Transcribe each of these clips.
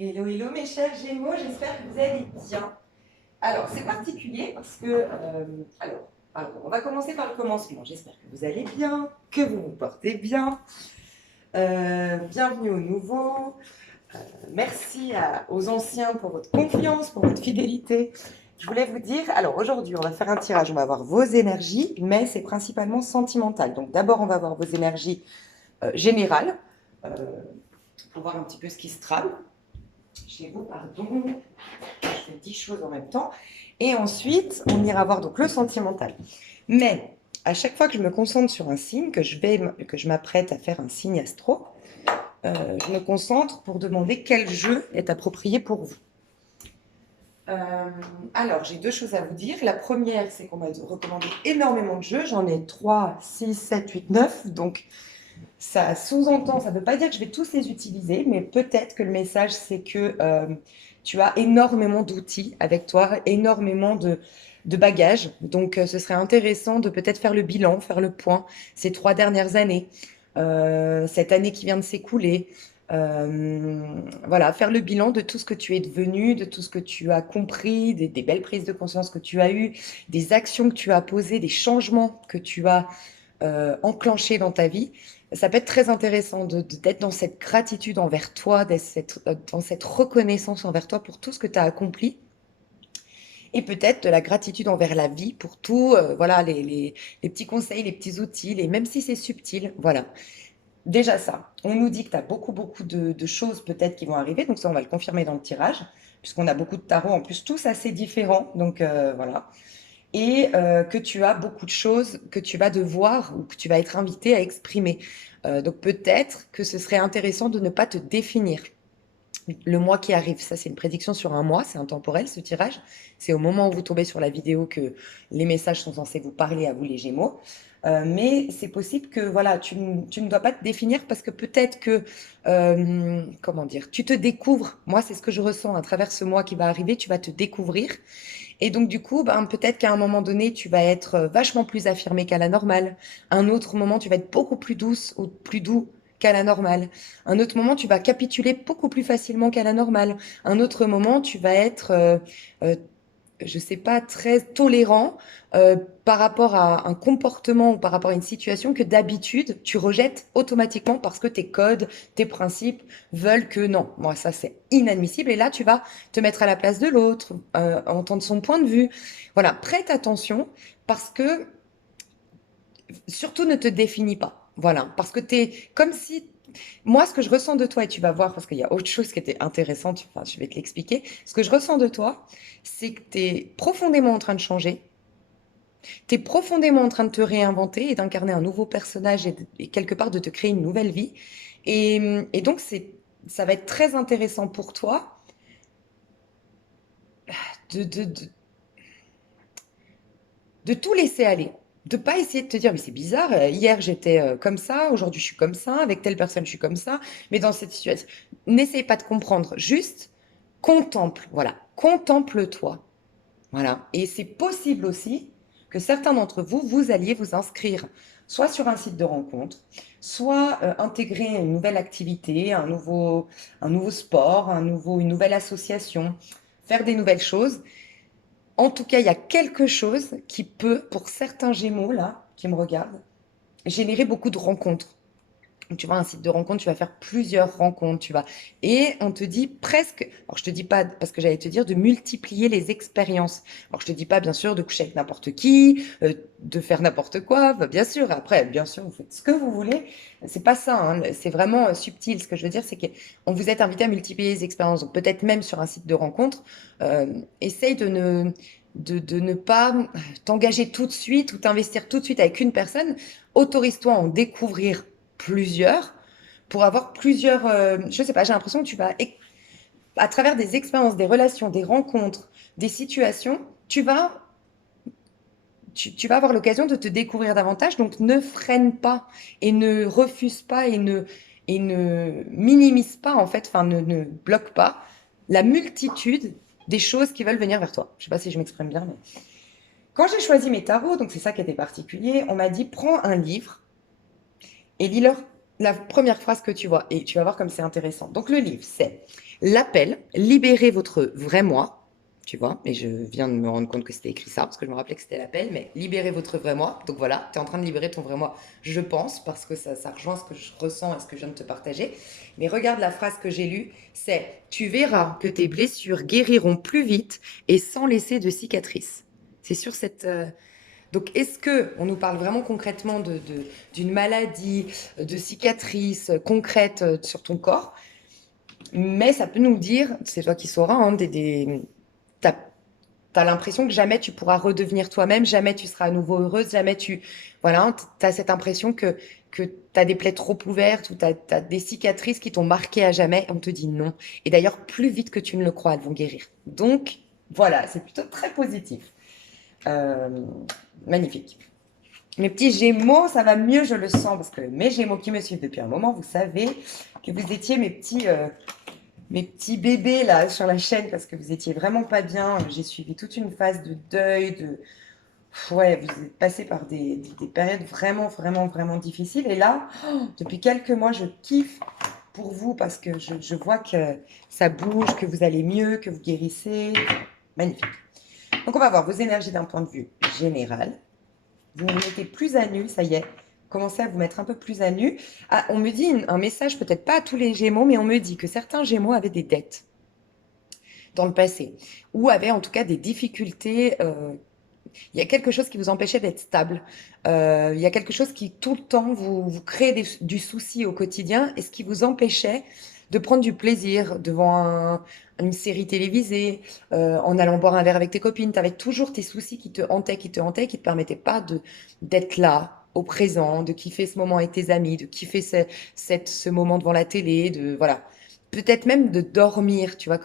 Hello, hello mes chers Gémeaux, j'espère que vous allez bien. Alors, c'est particulier parce que... on va commencer par le commencement. J'espère que vous allez bien, que vous vous portez bien. Bienvenue aux nouveaux. Merci aux anciens pour votre confiance, pour votre fidélité. Je voulais vous dire, alors aujourd'hui, on va faire un tirage, on va voir vos énergies, mais c'est principalement sentimental. Donc d'abord, on va voir vos énergies générales, euh, pour voir un petit peu ce qui se trame chez vous, pardon. Je fais 10 choses en même temps. Et ensuite, on ira voir donc le sentimental. Mais à chaque fois que je me concentre sur un signe, que je m'apprête à faire un signe astro, je me concentre pour demander quel jeu est approprié pour vous. Alors, j'ai deux choses à vous dire. La première, c'est qu'on m'a recommandé énormément de jeux. J'en ai 3, 6, 7, 8, 9. Donc, ça sous-entend, ça ne veut pas dire que je vais tous les utiliser, mais peut-être que le message, c'est que tu as énormément d'outils avec toi, énormément de bagages. Donc, ce serait intéressant de peut-être faire le bilan, faire le point ces 3 dernières années, cette année qui vient de s'écouler. Voilà, faire le bilan de tout ce que tu es devenu, de tout ce que tu as compris, des belles prises de conscience que tu as eues, des actions que tu as posées, des changements que tu as enclenchés dans ta vie. Ça peut être très intéressant d'être dans cette gratitude envers toi, dans cette reconnaissance envers toi pour tout ce que tu as accompli. Et peut-être de la gratitude envers la vie pour tout, voilà, les petits conseils, les petits outils, même si c'est subtil, voilà. Déjà ça, on nous dit que tu as beaucoup, beaucoup de choses peut-être qui vont arriver, donc ça on va le confirmer dans le tirage, puisqu'on a beaucoup de tarots, en plus tous assez différents, donc voilà. Et que tu as beaucoup de choses que tu vas devoir ou que tu vas être invité à exprimer. Donc peut-être que ce serait intéressant de ne pas te définir. Le mois qui arrive, ça c'est une prédiction sur un mois, c'est intemporel ce tirage. C'est au moment où vous tombez sur la vidéo que les messages sont censés vous parler à vous les Gémeaux. Mais c'est possible que voilà, tu ne dois pas te définir parce que peut-être que, comment dire, tu te découvres. Moi, c'est ce que je ressens à travers ce mois qui va arriver. Tu vas te découvrir et donc, du coup, ben, peut-être qu'à un moment donné, tu vas être vachement plus affirmé qu'à la normale. Un autre moment, tu vas être beaucoup plus douce ou plus doux qu'à la normale. Un autre moment, tu vas capituler beaucoup plus facilement qu'à la normale. Un autre moment, tu vas être, euh, je sais pas, très tolérant par rapport à un comportement ou par rapport à une situation que d'habitude tu rejettes automatiquement parce que tes codes, tes principes veulent que non. Moi, ça c'est inadmissible. Et là, tu vas te mettre à la place de l'autre, entendre son point de vue. Voilà, prête attention parce que surtout ne te définis pas. Voilà, parce que tu es comme si moi, ce que je ressens de toi, et tu vas voir, parce qu'il y a autre chose qui était intéressante, enfin, je vais te l'expliquer. Ce que je ressens de toi, c'est que tu es profondément en train de changer, tu es profondément en train de te réinventer et d'incarner un nouveau personnage et quelque part de te créer une nouvelle vie. Et donc, ça va être très intéressant pour toi de, de, de, de tout laisser aller. De pas essayer de te dire, mais c'est bizarre, hier j'étais comme ça, aujourd'hui je suis comme ça, avec telle personne je suis comme ça, mais dans cette situation, n'essaye pas de comprendre, juste contemple, voilà, contemple-toi. Voilà. Et c'est possible aussi que certains d'entre vous, vous alliez vous inscrire soit sur un site de rencontre, soit intégrer une nouvelle activité, un nouveau sport, une nouvelle association, faire des nouvelles choses. En tout cas, il y a quelque chose qui peut, pour certains Gémeaux là, qui me regardent, générer beaucoup de rencontres. Tu vois, un site de rencontre, tu vas faire plusieurs rencontres, et on te dit presque, alors je te dis pas, parce que j'allais te dire, de multiplier les expériences. Alors je te dis pas, bien sûr, de coucher avec n'importe qui, de faire n'importe quoi, bah, bien sûr, après, bien sûr, vous faites ce que vous voulez. C'est pas ça, hein, c'est vraiment subtil. Ce que je veux dire, c'est qu'on vous êtes invité à multiplier les expériences. Donc peut-être même sur un site de rencontre, essaye de ne pas t'engager tout de suite ou t'investir tout de suite avec une personne. Autorise-toi à en découvrir plusieurs pour avoir plusieurs. Je sais pas, j'ai l'impression que à travers des expériences, des relations, des rencontres, des situations, tu vas avoir l'occasion de te découvrir davantage. Donc ne freine pas et ne refuse pas et ne minimise pas, en fait, enfin ne bloque pas la multitude des choses qui veulent venir vers toi. Je sais pas si je m'exprime bien, mais quand j'ai choisi mes tarots, donc c'est ça qui était particulier, on m'a dit prends un livre et lis-leur la première phrase que tu vois, et tu vas voir comme c'est intéressant. Donc le livre, c'est l'appel, libérez votre vrai moi, tu vois, et je viens de me rendre compte que c'était écrit ça, parce que je me rappelais que c'était l'appel, mais libérez votre vrai moi. Donc voilà, tu es en train de libérer ton vrai moi, je pense, parce que ça rejoint ce que je ressens et ce que je viens de te partager. Mais regarde la phrase que j'ai lue, c'est, tu verras que tes blessures guériront plus vite et sans laisser de cicatrices. C'est sur cette, donc, est-ce que on nous parle vraiment concrètement d'une maladie, de cicatrices concrètes sur ton corps, mais ça peut nous dire, c'est toi qui sauras, hein, t'as, t'as l'impression que jamais tu pourras redevenir toi-même, jamais tu seras à nouveau heureuse, jamais tu, voilà, t'as cette impression que t'as des plaies trop ouvertes ou t'as des cicatrices qui t'ont marqué à jamais. On te dit non. Et d'ailleurs, plus vite que tu ne le crois, elles vont guérir. Donc, voilà, c'est plutôt très positif. Euh, magnifique. Mes petits Gémeaux, ça va mieux, je le sens, parce que mes Gémeaux qui me suivent depuis un moment, vous savez que vous étiez mes petits bébés là sur la chaîne, parce que vous étiez vraiment pas bien. J'ai suivi toute une phase de deuil, ouais, vous êtes passé par des périodes vraiment, vraiment, vraiment difficiles. Et là, depuis quelques mois, je kiffe pour vous, parce que je vois que ça bouge, que vous allez mieux, que vous guérissez. Magnifique. Donc on va voir vos énergies d'un point de vue général. Vous vous mettez plus à nu, ça y est. Commencez à vous mettre un peu plus à nu. Ah, on me dit un message, peut-être pas à tous les Gémeaux, mais on me dit que certains Gémeaux avaient des dettes dans le passé, ou avaient en tout cas des difficultés. Il y a quelque chose qui vous empêchait d'être stable. Il y a quelque chose qui tout le temps vous crée du souci au quotidien, et ce qui vous empêchait de prendre du plaisir devant une série télévisée, en allant boire un verre avec tes copines. Tu avais toujours tes soucis qui te hantaient, qui te permettaient pas d'être là, au présent, de kiffer ce moment avec tes amis, de kiffer ce moment devant la télé, voilà. Peut-être même de dormir, tu vois,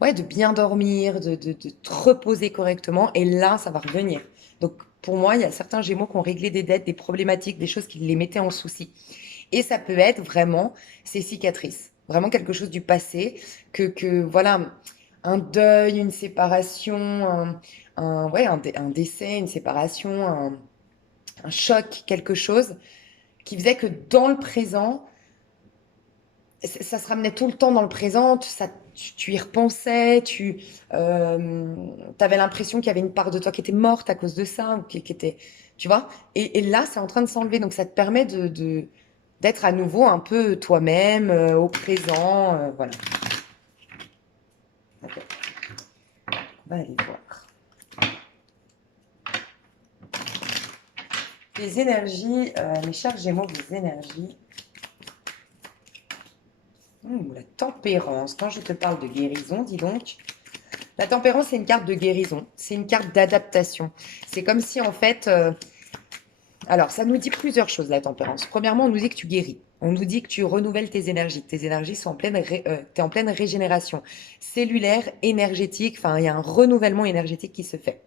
ouais, de bien dormir, de te reposer correctement. Et là, ça va revenir. Donc, pour moi, il y a certains Gémeaux qui ont réglé des dettes, des problématiques, des choses qui les mettaient en souci. Et ça peut être vraiment ces cicatrices, vraiment quelque chose du passé, voilà, un deuil, une séparation, ouais, un décès, une séparation, un choc, quelque chose qui faisait que dans le présent, ça se ramenait tout le temps dans le présent, tu y repensais, tu avais l'impression qu'il y avait une part de toi qui était morte à cause de ça, ou qui était, tu vois. Et là, c'est en train de s'enlever, donc ça te permet d'être à nouveau un peu toi-même, au présent, voilà. Ok. On va aller voir. Les énergies, mes chers Gémeaux, vos énergies. La tempérance. Quand je te parle de guérison, dis donc. La tempérance, c'est une carte de guérison. C'est une carte d'adaptation. C'est comme si, en fait... alors, ça nous dit plusieurs choses, la tempérance. Premièrement, on nous dit que tu guéris. On nous dit que tu renouvelles tes énergies. Tes énergies sont t'es en pleine régénération cellulaire, énergétique. Enfin, il y a un renouvellement énergétique qui se fait.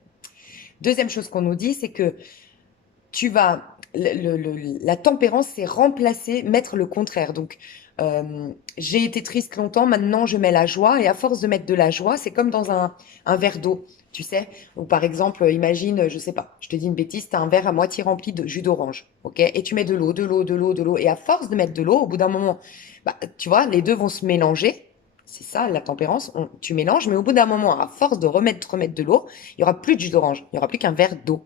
Deuxième chose qu'on nous dit, c'est que tu vas, la tempérance, c'est remplacer, mettre le contraire. Donc, j'ai été triste longtemps, maintenant je mets la joie, et à force de mettre de la joie, c'est comme dans un verre d'eau, tu sais. Ou par exemple, imagine, je sais pas, je te dis une bêtise, tu as un verre à moitié rempli de jus d'orange, ok? Et tu mets de l'eau, de l'eau, de l'eau, de l'eau, et à force de mettre de l'eau, au bout d'un moment, bah, tu vois, les deux vont se mélanger. C'est ça la tempérance, tu mélanges, mais au bout d'un moment, à force de remettre de l'eau, il y aura plus de jus d'orange, il y aura plus qu'un verre d'eau.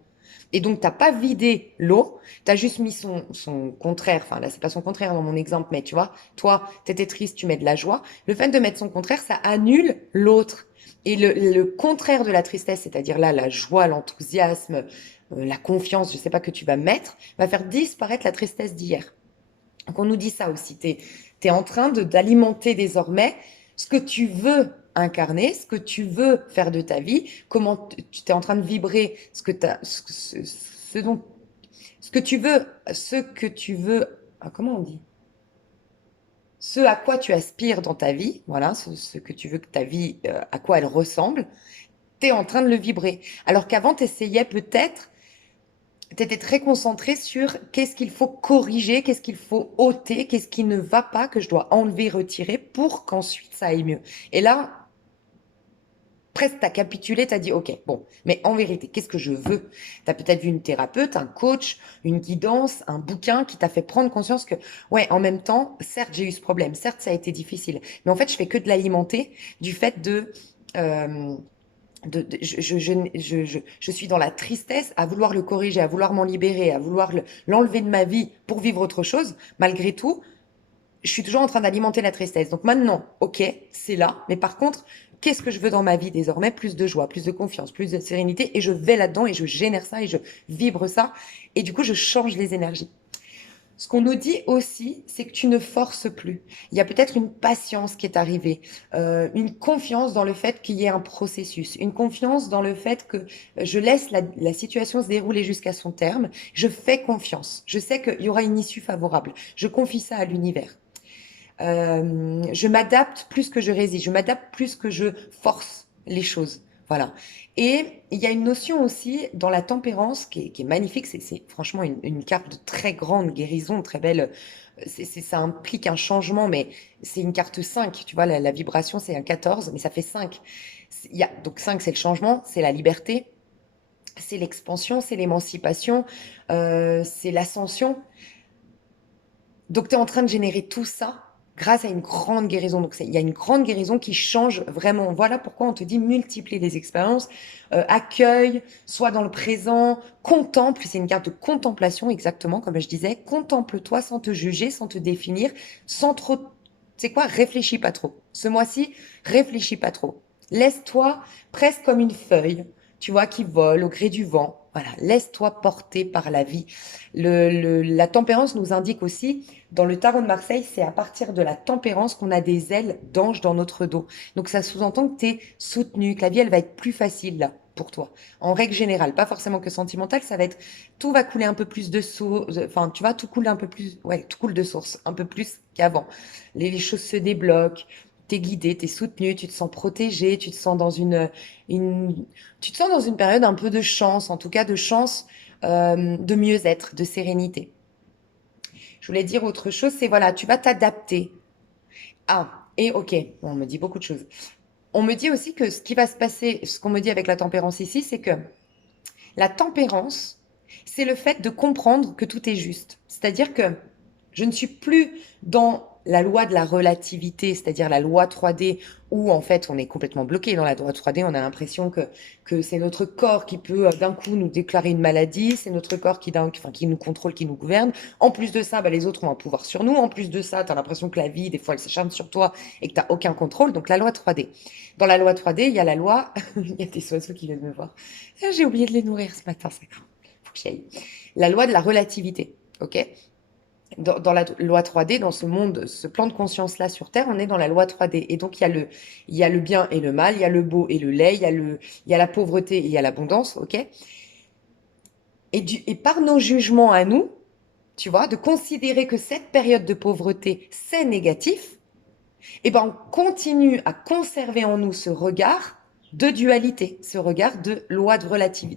Et donc, t'as pas vidé l'eau, tu as juste mis son contraire. Enfin, là, c'est pas son contraire dans mon exemple, mais tu vois, toi, tu étais triste, tu mets de la joie. Le fait de mettre son contraire, ça annule l'autre. Et le contraire de la tristesse, c'est-à-dire là, la joie, l'enthousiasme, la confiance, je sais pas, que tu vas mettre, va faire disparaître la tristesse d'hier. Donc, on nous dit ça aussi. T'es en train d'alimenter désormais ce que tu veux incarner, ce que tu veux faire de ta vie, comment tu t'es en train de vibrer ce que tu veux, comment on dit? Ce à quoi tu aspires dans ta vie, voilà, ce que tu veux que ta vie, à quoi elle ressemble, tu es en train de le vibrer. Alors qu'avant, tu essayais peut-être, tu étais très concentré sur qu'est-ce qu'il faut corriger, qu'est-ce qu'il faut ôter, qu'est-ce qui ne va pas, que je dois enlever, retirer pour qu'ensuite ça aille mieux. Et là, presque t'as capitulé, t'as dit ok, bon, mais en vérité, qu'est-ce que je veux? T'as peut-être vu une thérapeute, un coach, une guidance, un bouquin qui t'a fait prendre conscience que ouais, en même temps, certes j'ai eu ce problème, certes ça a été difficile, mais en fait je fais que de l'alimenter du fait euh, je suis dans la tristesse à vouloir le corriger, à vouloir m'en libérer, à vouloir l'enlever de ma vie pour vivre autre chose. Malgré tout, je suis toujours en train d'alimenter la tristesse. Donc maintenant, ok, c'est là, mais par contre, qu'est-ce que je veux dans ma vie désormais? Plus de joie, plus de confiance, plus de sérénité, et je vais là-dedans et je génère ça et je vibre ça, et du coup, je change les énergies. Ce qu'on nous dit aussi, c'est que tu ne forces plus. Il y a peut-être une patience qui est arrivée, une confiance dans le fait qu'il y ait un processus, une confiance dans le fait que je laisse la situation se dérouler jusqu'à son terme. Je fais confiance. Je sais qu'il y aura une issue favorable. Je confie ça à l'univers. Je m'adapte plus que je résiste. Je m'adapte plus que je force les choses. Voilà. Et il y a une notion aussi dans la tempérance qui est magnifique. C'est franchement une carte de très grande guérison, très belle. Ça implique un changement, mais c'est une carte 5. Tu vois, la vibration, c'est un 14, mais ça fait 5. Donc 5, c'est le changement, c'est la liberté, c'est l'expansion, c'est l'émancipation, c'est l'ascension. Donc, tu es en train de générer tout ça grâce à une grande guérison. Donc, il y a une grande guérison qui change vraiment. Voilà pourquoi on te dit multiplier les expériences, accueille, sois dans le présent, contemple. C'est une carte de contemplation, exactement, comme je disais. Contemple-toi sans te juger, sans te définir, sans trop. C'est quoi? Réfléchis pas trop. Ce mois-ci, réfléchis pas trop. Laisse-toi presque comme une feuille, tu vois, qui vole au gré du vent. Voilà, laisse-toi porter par la vie. La tempérance nous indique aussi, dans le tarot de Marseille, c'est à partir de la tempérance qu'on a des ailes d'ange dans notre dos. Donc ça sous-entend que tu es soutenu, que la vie, elle va être plus facile là pour toi. En règle générale, pas forcément que sentimentale, ça va être, tout va couler un peu plus de source, enfin, tu vois, tout coule un peu plus, ouais, tout coule de source, un peu plus qu'avant. Les choses se débloquent, t'es guidé, t'es soutenu, tu te sens protégé, tu te sens dans tu te sens dans une période un peu de chance, en tout cas de chance, de mieux-être, de sérénité. Je voulais dire autre chose, c'est voilà, tu vas t'adapter. Ah, et ok, on me dit beaucoup de choses. On me dit aussi que ce qui va se passer, ce qu'on me dit avec la tempérance ici, c'est que la tempérance, c'est le fait de comprendre que tout est juste. C'est-à-dire que je ne suis plus dans la loi de la relativité, c'est-à-dire la loi 3D, où en fait on est complètement bloqué dans la loi 3D, on a l'impression que c'est notre corps qui peut d'un coup nous déclarer une maladie, c'est notre corps qui nous contrôle, qui nous gouverne. En plus de ça, bah, les autres ont un pouvoir sur nous. En plus de ça, tu as l'impression que la vie, des fois, elle s'acharne sur toi et que tu n'as aucun contrôle. Donc la loi 3D. Dans la loi 3D, il y a la loi, il y a des oiseaux qui viennent me voir. Ah, j'ai oublié de les nourrir ce matin, ça craint. Faut que j'y aille. La loi de la relativité, ok? Dans la loi 3D, dans ce monde, ce plan de conscience-là sur Terre, on est dans la loi 3D. Et donc, il y a le bien et le mal, il y a le beau et le laid, il y a la pauvreté et il y a l'abondance, ok? Et par nos jugements à nous, tu vois, de considérer que cette période de pauvreté, c'est négatif, et ben on continue à conserver en nous ce regard de dualité, ce regard de loi de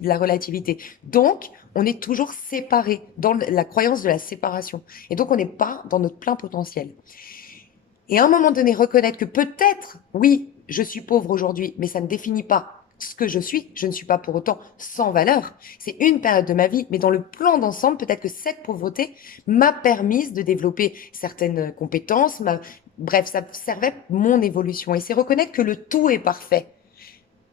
la relativité. Donc, on est toujours séparé dans la croyance de la séparation. Et donc, on n'est pas dans notre plein potentiel. Et à un moment donné, reconnaître que peut-être, oui, je suis pauvre aujourd'hui, mais ça ne définit pas ce que je suis. Je ne suis pas pour autant sans valeur. C'est une période de ma vie, mais dans le plan d'ensemble, peut-être que cette pauvreté m'a permise de développer certaines compétences. Bref, ça servait mon évolution. Et c'est reconnaître que le tout est parfait.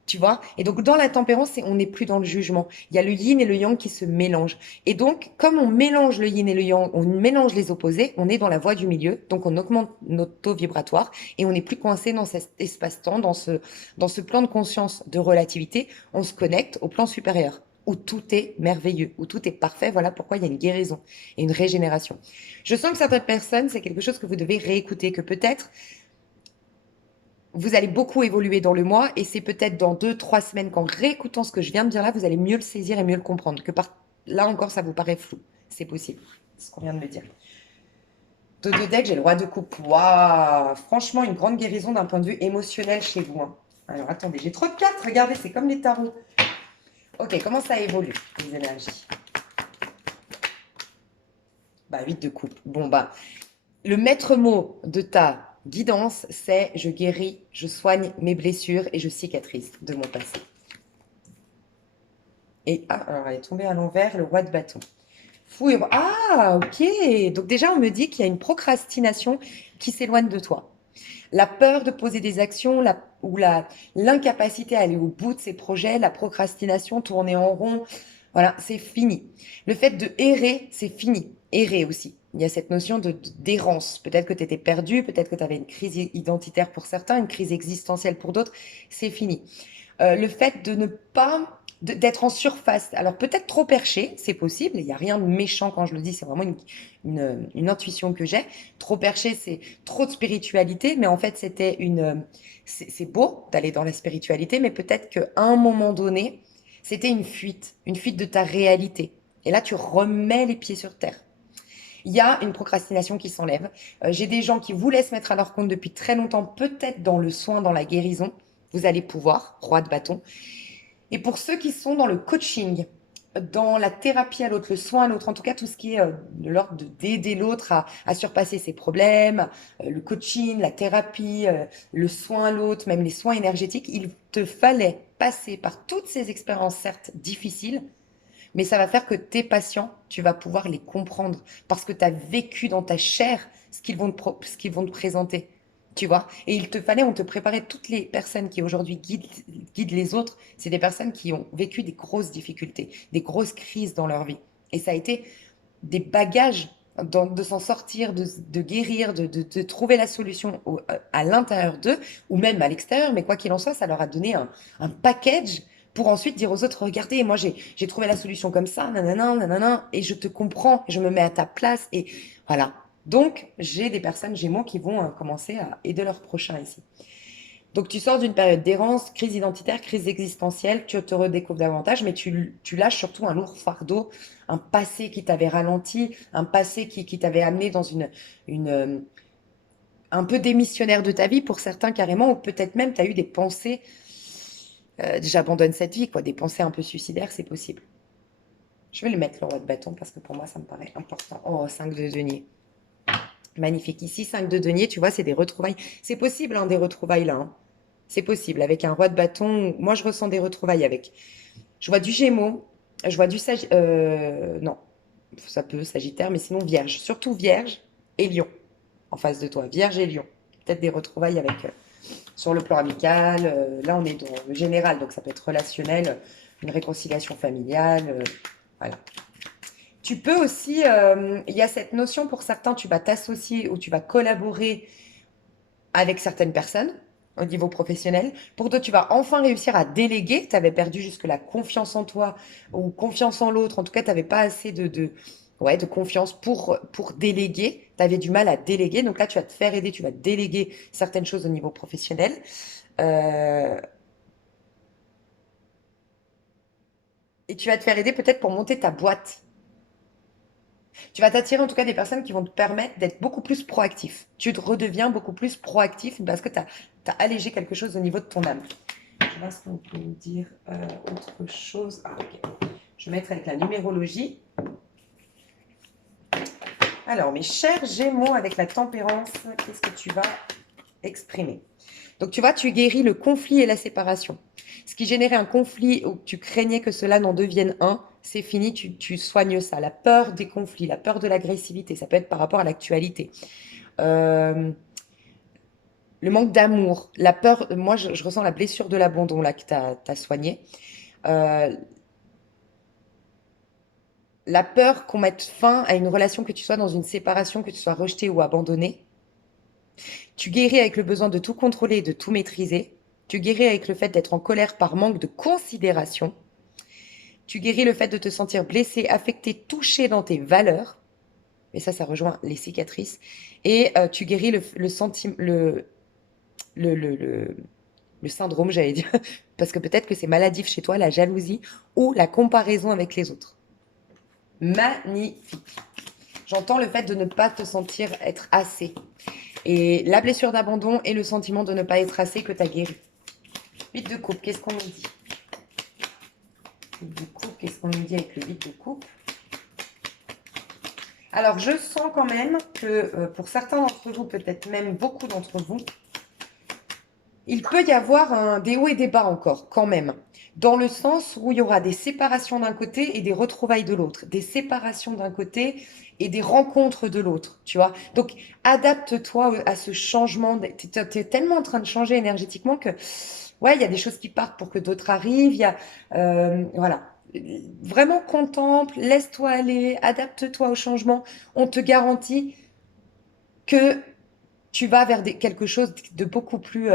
Tu vois? Et donc, dans la tempérance, on n'est plus dans le jugement. Il y a le yin et le yang qui se mélangent. Et donc, comme on mélange le yin et le yang, on mélange les opposés, on est dans la voie du milieu. Donc, on augmente notre taux vibratoire et on n'est plus coincé dans cet espace-temps, dans ce plan de conscience de relativité. On se connecte au plan supérieur où tout est merveilleux, où tout est parfait. Voilà pourquoi il y a une guérison et une régénération. Je sens que certaines personnes, c'est quelque chose que vous devez réécouter, que peut-être vous allez beaucoup évoluer dans le mois et c'est peut-être dans 2, 3 semaines qu'en réécoutant ce que je viens de dire là, vous allez mieux le saisir et mieux le comprendre. Là encore, ça vous paraît flou. C'est possible, ce qu'on vient de me dire. De deck, j'ai le roi de coupe. Waouh! Franchement, une grande guérison d'un point de vue émotionnel chez vous, hein. Alors attendez, j'ai trop de cartes. Regardez, c'est comme les tarots. Ok, comment ça évolue, les énergies? Bah, 8 de coupe. Bon, bah, le maître mot de ta guidance, c'est je guéris, je soigne mes blessures et je cicatrise de mon passé. Et alors elle est tombée à l'envers, le roi de bâton. Fou et roi. Ah, ok. Donc déjà, on me dit qu'il y a une procrastination qui s'éloigne de toi. La peur de poser des actions l'incapacité à aller au bout de ses projets, la procrastination, tourner en rond, voilà, c'est fini. Le fait de errer, c'est fini. Errer aussi. Il y a cette notion d'errance. Peut-être que tu étais perdu, peut-être que tu avais une crise identitaire pour certains, une crise existentielle pour d'autres. C'est fini. Le fait de ne pas d'être en surface. Alors peut-être trop perché, c'est possible, il n'y a rien de méchant quand je le dis, c'est vraiment une intuition que j'ai. Trop perché, c'est trop de spiritualité, mais en fait c'est beau d'aller dans la spiritualité, mais peut-être qu'à un moment donné, c'était une fuite de ta réalité. Et là, tu remets les pieds sur terre. Il y a une procrastination qui s'enlève. J'ai des gens qui voulaient se mettre à leur compte depuis très longtemps, peut-être dans le soin, dans la guérison. Vous allez pouvoir, roi de bâton. Et pour ceux qui sont dans le coaching, dans la thérapie à l'autre, le soin à l'autre, en tout cas tout ce qui est de l'ordre d'aider l'autre à surpasser ses problèmes, le coaching, la thérapie, le soin à l'autre, même les soins énergétiques, il te fallait passer par toutes ces expériences, certes difficiles, mais ça va faire que tes patients, tu vas pouvoir les comprendre parce que tu as vécu dans ta chair ce qu'ils vont te présenter. Tu vois? Et il te fallait, on te préparait toutes les personnes qui aujourd'hui guident les autres. C'est des personnes qui ont vécu des grosses difficultés, des grosses crises dans leur vie. Et ça a été des bagages de s'en sortir, de guérir, de trouver la solution à l'intérieur d'eux ou même à l'extérieur. Mais quoi qu'il en soit, ça leur a donné un package pour ensuite dire aux autres, regardez, moi j'ai trouvé la solution comme ça, nanana, nanana, et je te comprends, je me mets à ta place, et voilà. Donc, j'ai des personnes Gémeaux qui vont commencer à aider leurs prochains ici. Donc, tu sors d'une période d'errance, crise identitaire, crise existentielle, tu te redécouvres davantage, mais tu lâches surtout un lourd fardeau, un passé qui t'avait ralenti, un passé qui t'avait amené dans un peu démissionnaire de ta vie pour certains carrément, ou peut-être même tu as eu des pensées, j'abandonne cette vie, quoi, des pensées un peu suicidaires, c'est possible. Je vais le mettre le roi de bâton parce que pour moi ça me paraît important. Oh, 5 de denier. Magnifique. Ici, 5 de denier, tu vois, c'est des retrouvailles. C'est possible, hein, des retrouvailles là, hein. C'est possible. Avec un roi de bâton, moi, je ressens des retrouvailles avec. Je vois du Gémeaux, je vois du Sagittaire. Non, ça peut Sagittaire, mais sinon Vierge. Surtout Vierge et Lion en face de toi. Vierge et Lion. Peut-être des retrouvailles avec sur le plan amical. Là, on est dans le général, donc ça peut être relationnel, une réconciliation familiale. Voilà. Tu peux aussi, il y a cette notion pour certains, tu vas t'associer ou tu vas collaborer avec certaines personnes au niveau professionnel. Pour d'autres, tu vas enfin réussir à déléguer. Tu avais perdu jusque la confiance en toi ou confiance en l'autre. En tout cas, tu n'avais pas assez ouais, de confiance pour déléguer. Tu avais du mal à déléguer. Donc là, tu vas te faire aider, tu vas déléguer certaines choses au niveau professionnel. Euh, et tu vas te faire aider peut-être pour monter ta boîte. Tu vas t'attirer en tout cas des personnes qui vont te permettre d'être beaucoup plus proactif. Tu te redeviens beaucoup plus proactif parce que tu as allégé quelque chose au niveau de ton âme. Je vais voir ce qu'on peut me dire autre chose. Ah, ok. Je vais mettre avec la numérologie. Alors, mes chers Gémeaux, avec la tempérance, qu'est-ce que tu vas exprimer? Donc, tu vois, tu guéris le conflit et la séparation. Ce qui générait un conflit où tu craignais que cela n'en devienne un, c'est fini, tu soignes ça. La peur des conflits, la peur de l'agressivité, ça peut être par rapport à l'actualité. Euh, le manque d'amour, la peur, moi je ressens la blessure de l'abandon là que tu as soignée. Euh, la peur qu'on mette fin à une relation, que tu sois dans une séparation, que tu sois rejeté ou abandonné. Tu guéris avec le besoin de tout contrôler et de tout maîtriser. Tu guéris avec le fait d'être en colère par manque de considération. Tu guéris le fait de te sentir blessé, affecté, touché dans tes valeurs. Mais ça rejoint les cicatrices. Et tu guéris le syndrome, j'allais dire, parce que peut-être que c'est maladif chez toi, la jalousie ou la comparaison avec les autres. Magnifique. J'entends le fait de ne pas te sentir être assez. Et la blessure d'abandon et le sentiment de ne pas être assez que tu as guéri. 8 de coupe, qu'est-ce qu'on nous dit? 8 de coupe, qu'est-ce qu'on nous dit avec le 8 de coupe? Alors, je sens quand même que pour certains d'entre vous, peut-être même beaucoup d'entre vous, il peut y avoir des hauts et des bas encore, quand même. Dans le sens où il y aura des séparations d'un côté et des retrouvailles de l'autre. Des séparations d'un côté et des rencontres de l'autre, tu vois. Donc, adapte-toi à ce changement. T'es tellement en train de changer énergétiquement que, ouais, il y a des choses qui partent pour que d'autres arrivent. Il y a, voilà. Vraiment contemple, laisse-toi aller, adapte-toi au changement. On te garantit que tu vas vers quelque chose de beaucoup plus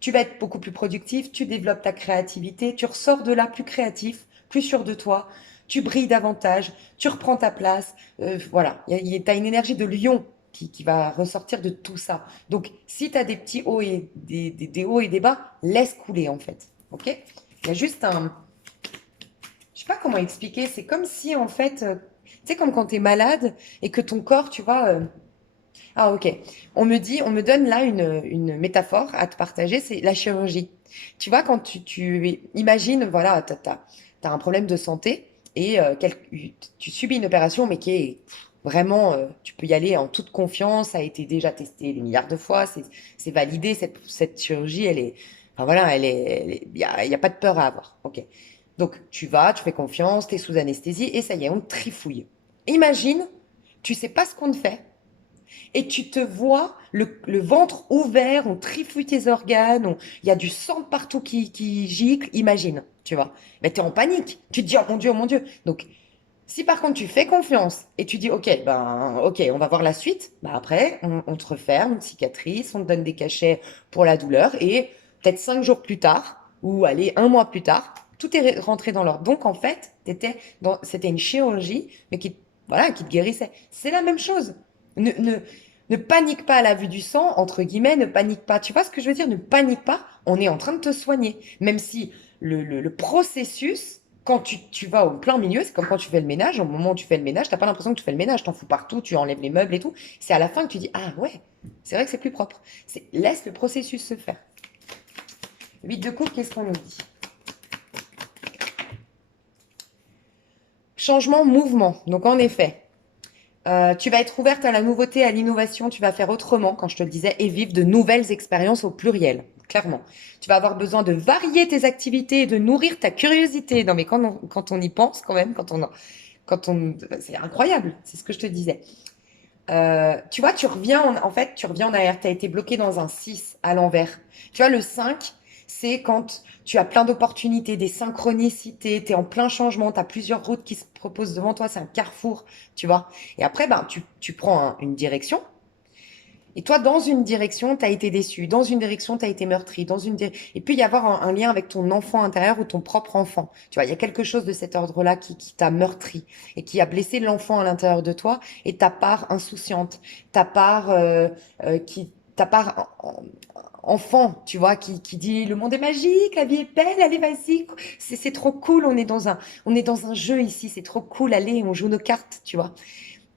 tu vas être beaucoup plus productif, tu développes ta créativité, tu ressors de là plus créatif, plus sûr de toi, tu brilles davantage, tu reprends ta place. Voilà, tu as une énergie de lion qui va ressortir de tout ça. Donc, si tu as des petits hauts et des hauts et des bas, laisse couler en fait. Ok? Il y a juste un. Je sais pas comment expliquer, c'est comme si en fait, tu sais, comme quand tu es malade et que ton corps, tu vois, ah, ok. On me donne là une métaphore à te partager, c'est la chirurgie. Tu vois, quand tu imagines, voilà, t'as un problème de santé et tu subis une opération, mais qui est vraiment, tu peux y aller en toute confiance, ça a été déjà testé des milliards de fois, c'est validé, cette chirurgie, elle est, enfin voilà, il y a pas de peur à avoir. Ok. Donc, tu vas, tu fais confiance, tu es sous anesthésie et ça y est, on te trifouille. Imagine, tu sais pas ce qu'on te fait et tu te vois le ventre ouvert, on trifouille tes organes, il y a du sang partout qui gicle, imagine, tu vois. Mais tu es en panique, tu te dis, oh mon Dieu, oh mon Dieu. Donc, si par contre tu fais confiance et tu dis, ok, ben, ok, on va voir la suite, ben après, on te referme une cicatrice, on te donne des cachets pour la douleur et peut-être 5 jours plus tard, ou allez, un mois plus tard, tout est rentré dans l'ordre. Donc, en fait, c'était une chirurgie, mais voilà, qui te guérissait. C'est la même chose. Ne, ne, ne panique pas à la vue du sang, entre guillemets, ne panique pas. Tu vois ce que je veux dire? Ne panique pas, on est en train de te soigner. Même si le processus, quand tu vas au plein milieu, c'est comme quand tu fais le ménage, au moment où tu fais le ménage, t'as pas l'impression que tu fais le ménage, t'en fous partout, tu enlèves les meubles et tout. C'est à la fin que tu dis, ah ouais, c'est vrai que c'est plus propre. Laisse le processus se faire. 8 de coupe, qu'est-ce qu'on nous dit? Changement, mouvement. Donc en effet, tu vas être ouverte à la nouveauté, à l'innovation, tu vas faire autrement, quand je te le disais, et vivre de nouvelles expériences au pluriel, clairement. Tu vas avoir besoin de varier tes activités et de nourrir ta curiosité. Non mais quand on y pense quand même, c'est incroyable, c'est ce que je te disais. Tu vois, en fait, tu reviens en arrière. Tu as été bloqué dans un 6 à l'envers. Tu vois, le 5, c'est quand tu as plein d'opportunités, des synchronicités, tu es en plein changement, tu as plusieurs routes qui se proposent devant toi, c'est un carrefour, tu vois. Et après, ben, tu prends une direction, et toi, dans une direction, tu as été déçu. Dans une direction, tu as été meurtri. Il peut y avoir un lien avec ton enfant intérieur ou ton propre enfant. Tu vois, il y a quelque chose de cet ordre-là qui t'a meurtri et qui a blessé l'enfant à l'intérieur de toi et ta part insouciante, ta part ta part enfant, tu vois, qui dit le monde est magique, la vie est belle, allez vas-y, c'est trop cool, on est dans un jeu ici, c'est trop cool, allez, on joue nos cartes, tu vois.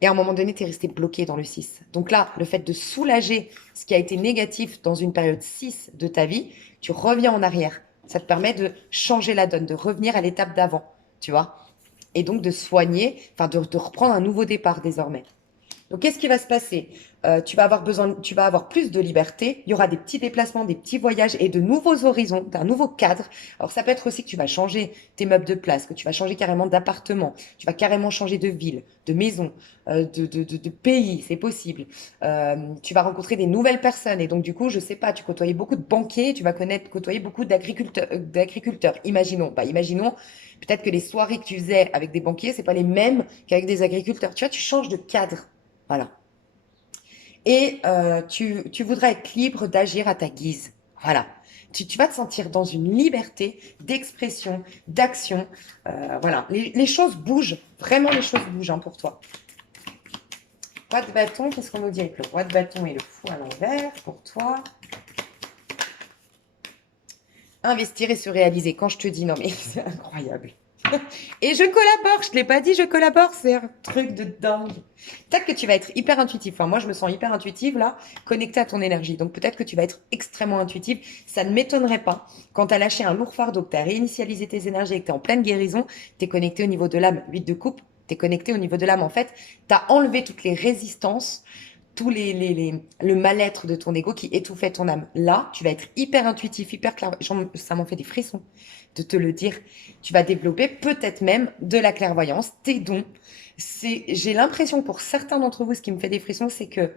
Et à un moment donné, tu es resté bloqué dans le 6. Donc là, le fait de soulager ce qui a été négatif dans une période 6 de ta vie, tu reviens en arrière. Ça te permet de changer la donne, de revenir à l'étape d'avant, tu vois. Et donc de soigner, enfin de reprendre un nouveau départ désormais. Donc, qu'est-ce qui va se passer? Tu vas avoir plus de liberté. Il y aura des petits déplacements, des petits voyages et de nouveaux horizons, d'un nouveau cadre. Alors, ça peut être aussi que tu vas changer tes meubles de place, que tu vas changer carrément d'appartement, tu vas carrément changer de ville, de maison, de pays, c'est possible. Tu vas rencontrer des nouvelles personnes et donc, du coup, je sais pas, tu côtoyais beaucoup de banquiers, tu vas côtoyer beaucoup d'agriculteurs. Imaginons, peut-être que les soirées que tu faisais avec des banquiers, c'est pas les mêmes qu'avec des agriculteurs. Tu vois, tu changes de cadre. Voilà. Et tu voudras être libre d'agir à ta guise. Voilà. Tu vas te sentir dans une liberté d'expression, d'action. Voilà. Les choses bougent. Vraiment, les choses bougent hein, pour toi. Roi de bâton, qu'est-ce qu'on nous dit avec le roi de bâton et le fou à l'envers pour toi? Investir et se réaliser. Quand je te dis non, mais c'est incroyable. Et je collabore, je te l'ai pas dit, je collabore, c'est un truc de dingue. Peut-être que tu vas être hyper intuitif. Enfin, moi, je me sens hyper intuitive là, connectée à ton énergie. Donc peut-être que tu vas être extrêmement intuitive. Ça ne m'étonnerait pas. Quand tu as lâché un lourd fardeau, que tu as réinitialisé tes énergies et que tu es en pleine guérison, tu es connecté au niveau de l'âme. 8 de coupe, Tu es connecté au niveau de l'âme. En fait, tu as enlevé toutes les résistances, le mal-être de ton ego qui étouffait ton âme. Là, tu vas être hyper intuitif, hyper clair. Ça m'en fait des frissons de te le dire. Tu vas développer peut-être même de la clairvoyance, tes dons. J'ai l'impression que pour certains d'entre vous, ce qui me fait des frissons, c'est que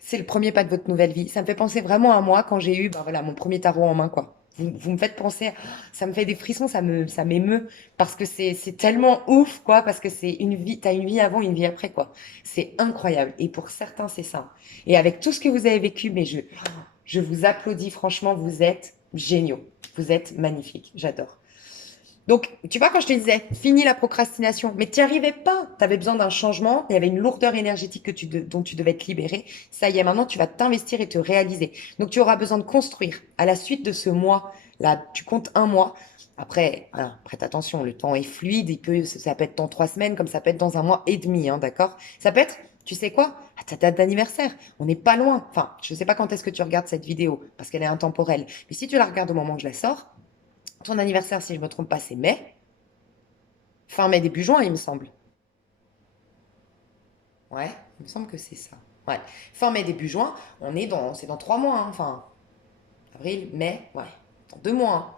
c'est le premier pas de votre nouvelle vie. Ça me fait penser vraiment à moi quand j'ai eu ben voilà, mon premier tarot en main, quoi. Vous me faites penser, ça me fait des frissons, ça m'émeut parce que c'est tellement ouf, quoi, parce que c'est une vie, t'as une vie avant, une vie après, quoi. C'est incroyable. Et pour certains, c'est ça. Et avec tout ce que vous avez vécu, mais je vous applaudis, franchement, vous êtes géniaux. Vous êtes magnifiques. J'adore. Donc, tu vois, quand je te disais, fini la procrastination, mais tu n'y arrivais pas. Tu avais besoin d'un changement, il y avait une lourdeur énergétique dont tu devais te libérer. Ça y est, maintenant, tu vas t'investir et te réaliser. Donc, tu auras besoin de construire. À la suite de ce mois, là, tu comptes un mois. Après, voilà, prête attention, le temps est fluide. Ça peut être dans 3 semaines, comme ça peut être dans un mois et demi, hein, d'accord? Ça peut être, tu sais quoi? À ta date d'anniversaire. On n'est pas loin. Enfin, je ne sais pas quand est-ce que tu regardes cette vidéo, parce qu'elle est intemporelle. Mais si tu la regardes au moment que je la sors, ton anniversaire, si je ne me trompe pas, c'est mai. Fin mai, début juin, il me semble. Ouais, il me semble que c'est ça. Ouais. Fin mai, début juin, c'est dans 3 mois, hein. Enfin, avril, mai, ouais, dans 2 mois, hein.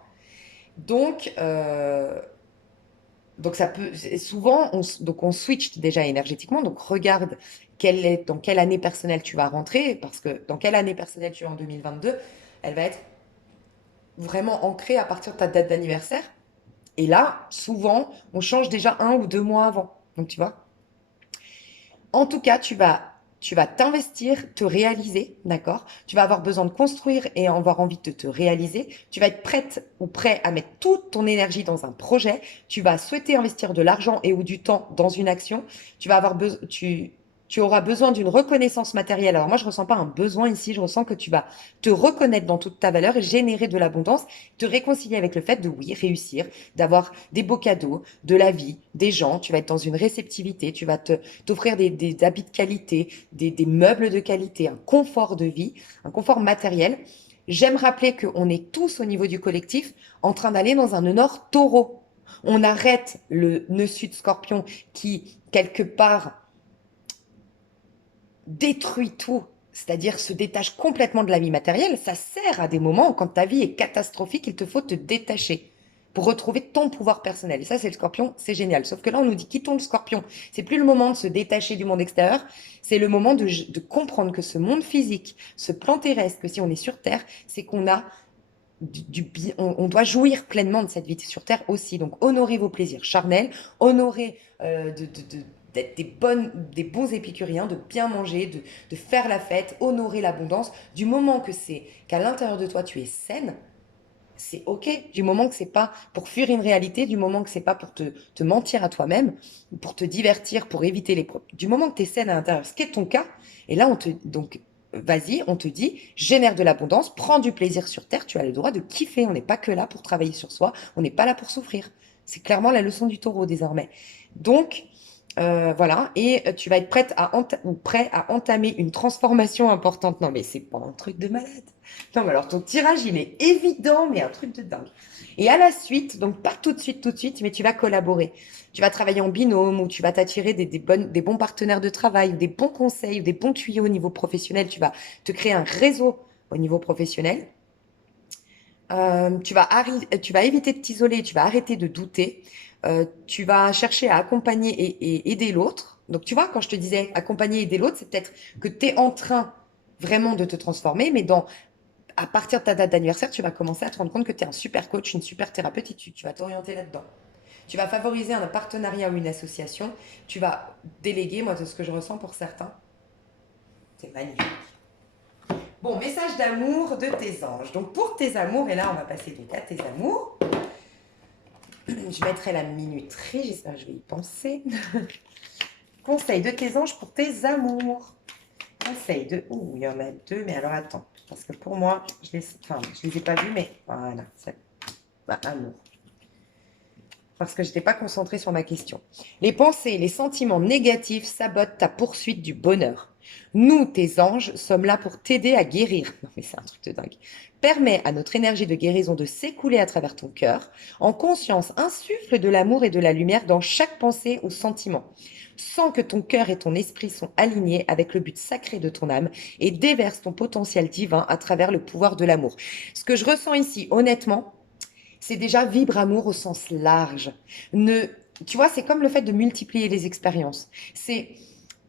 Donc, donc ça peut, souvent, donc on switch déjà énergétiquement. Donc regarde dans quelle année personnelle tu vas rentrer, parce que dans quelle année personnelle tu es en 2022, elle va être vraiment ancrée à partir de ta date d'anniversaire. Et là, souvent, on change déjà 1 ou 2 mois avant. Donc, tu vois. En tout cas, tu vas t'investir, te réaliser, d'accord? Tu vas avoir besoin de construire et avoir envie de te réaliser. Tu vas être prête ou prêt à mettre toute ton énergie dans un projet. Tu vas souhaiter investir de l'argent et ou du temps dans une action. Tu vas avoir besoin, tu auras besoin d'une reconnaissance matérielle. Alors moi, je ressens pas un besoin ici. Je ressens que tu vas te reconnaître dans toute ta valeur et générer de l'abondance, te réconcilier avec le fait de oui, réussir, d'avoir des beaux cadeaux, de la vie, des gens. Tu vas être dans une réceptivité. Tu vas t'offrir des habits de qualité, des meubles de qualité, un confort de vie, un confort matériel. J'aime rappeler qu'on est tous au niveau du collectif en train d'aller dans un nœud nord taureau. On arrête le nœud sud scorpion qui, quelque part, détruit tout, c'est-à-dire se détache complètement de la vie matérielle. Ça sert à des moments quand ta vie est catastrophique, il te faut te détacher pour retrouver ton pouvoir personnel. Et ça, c'est le scorpion, c'est génial. Sauf que là, on nous dit quittons le scorpion. C'est plus le moment de se détacher du monde extérieur, c'est le moment de comprendre que ce monde physique, ce plan terrestre, que si on est sur Terre, c'est qu'on a on doit jouir pleinement de cette vie sur Terre aussi. Donc, honorez vos plaisirs charnels, honorez d'être des bons épicuriens, de bien manger, de faire la fête, honorer l'abondance. Du moment que c'est qu'à l'intérieur de toi, tu es saine, c'est OK. Du moment que c'est pas pour fuir une réalité, du moment que c'est pas pour te mentir à toi-même, pour te divertir, pour éviter les problèmes. Du moment que tu es saine à l'intérieur, ce qui est ton cas, et là, donc, vas-y, on te dit, génère de l'abondance, prends du plaisir sur Terre, tu as le droit de kiffer. On n'est pas que là pour travailler sur soi, on n'est pas là pour souffrir. C'est clairement la leçon du taureau désormais. Donc, voilà, et tu vas être ou prêt à entamer une transformation importante. Non, mais c'est pas un truc de malade. Non, mais alors ton tirage, il est évident, mais un truc de dingue. Et à la suite, donc pas tout de suite, mais tu vas collaborer. Tu vas travailler en binôme ou tu vas t'attirer des bons partenaires de travail ou des bons conseils ou des bons tuyaux au niveau professionnel. Tu vas te créer un réseau au niveau professionnel. Tu vas éviter de t'isoler, tu vas arrêter de douter. Tu vas chercher à accompagner et aider l'autre. Donc, tu vois, quand je te disais accompagner et aider l'autre, c'est peut-être que tu es en train vraiment de te transformer, mais à partir de ta date d'anniversaire, tu vas commencer à te rendre compte que tu es un super coach, une super thérapeute et tu vas t'orienter là-dedans. Tu vas favoriser un partenariat ou une association. Tu vas déléguer, moi, de ce que je ressens pour certains. C'est magnifique. Bon, message d'amour de tes anges. Donc, pour tes amours, et là, on va passer donc à tes amours. Je mettrai la minuterie, j'espère que je vais y penser. Conseil de tes anges pour tes amours. Conseil de... Ouh, il y en a deux, mais alors attends. Parce que pour moi, je les ai pas vus, mais voilà. C'est amour. Parce que je n'étais pas concentrée sur ma question. Les pensées, les sentiments négatifs sabotent ta poursuite du bonheur. Nous, tes anges, sommes là pour t'aider à guérir. Non, mais c'est un truc de dingue. Permets à notre énergie de guérison de s'écouler à travers ton cœur. En conscience, insuffle de l'amour et de la lumière dans chaque pensée ou sentiment. Sens que ton cœur et ton esprit sont alignés avec le but sacré de ton âme et déverse ton potentiel divin à travers le pouvoir de l'amour. Ce que je ressens ici, honnêtement, c'est déjà vibre amour au sens large. Ne, tu vois, c'est comme le fait de multiplier les expériences. C'est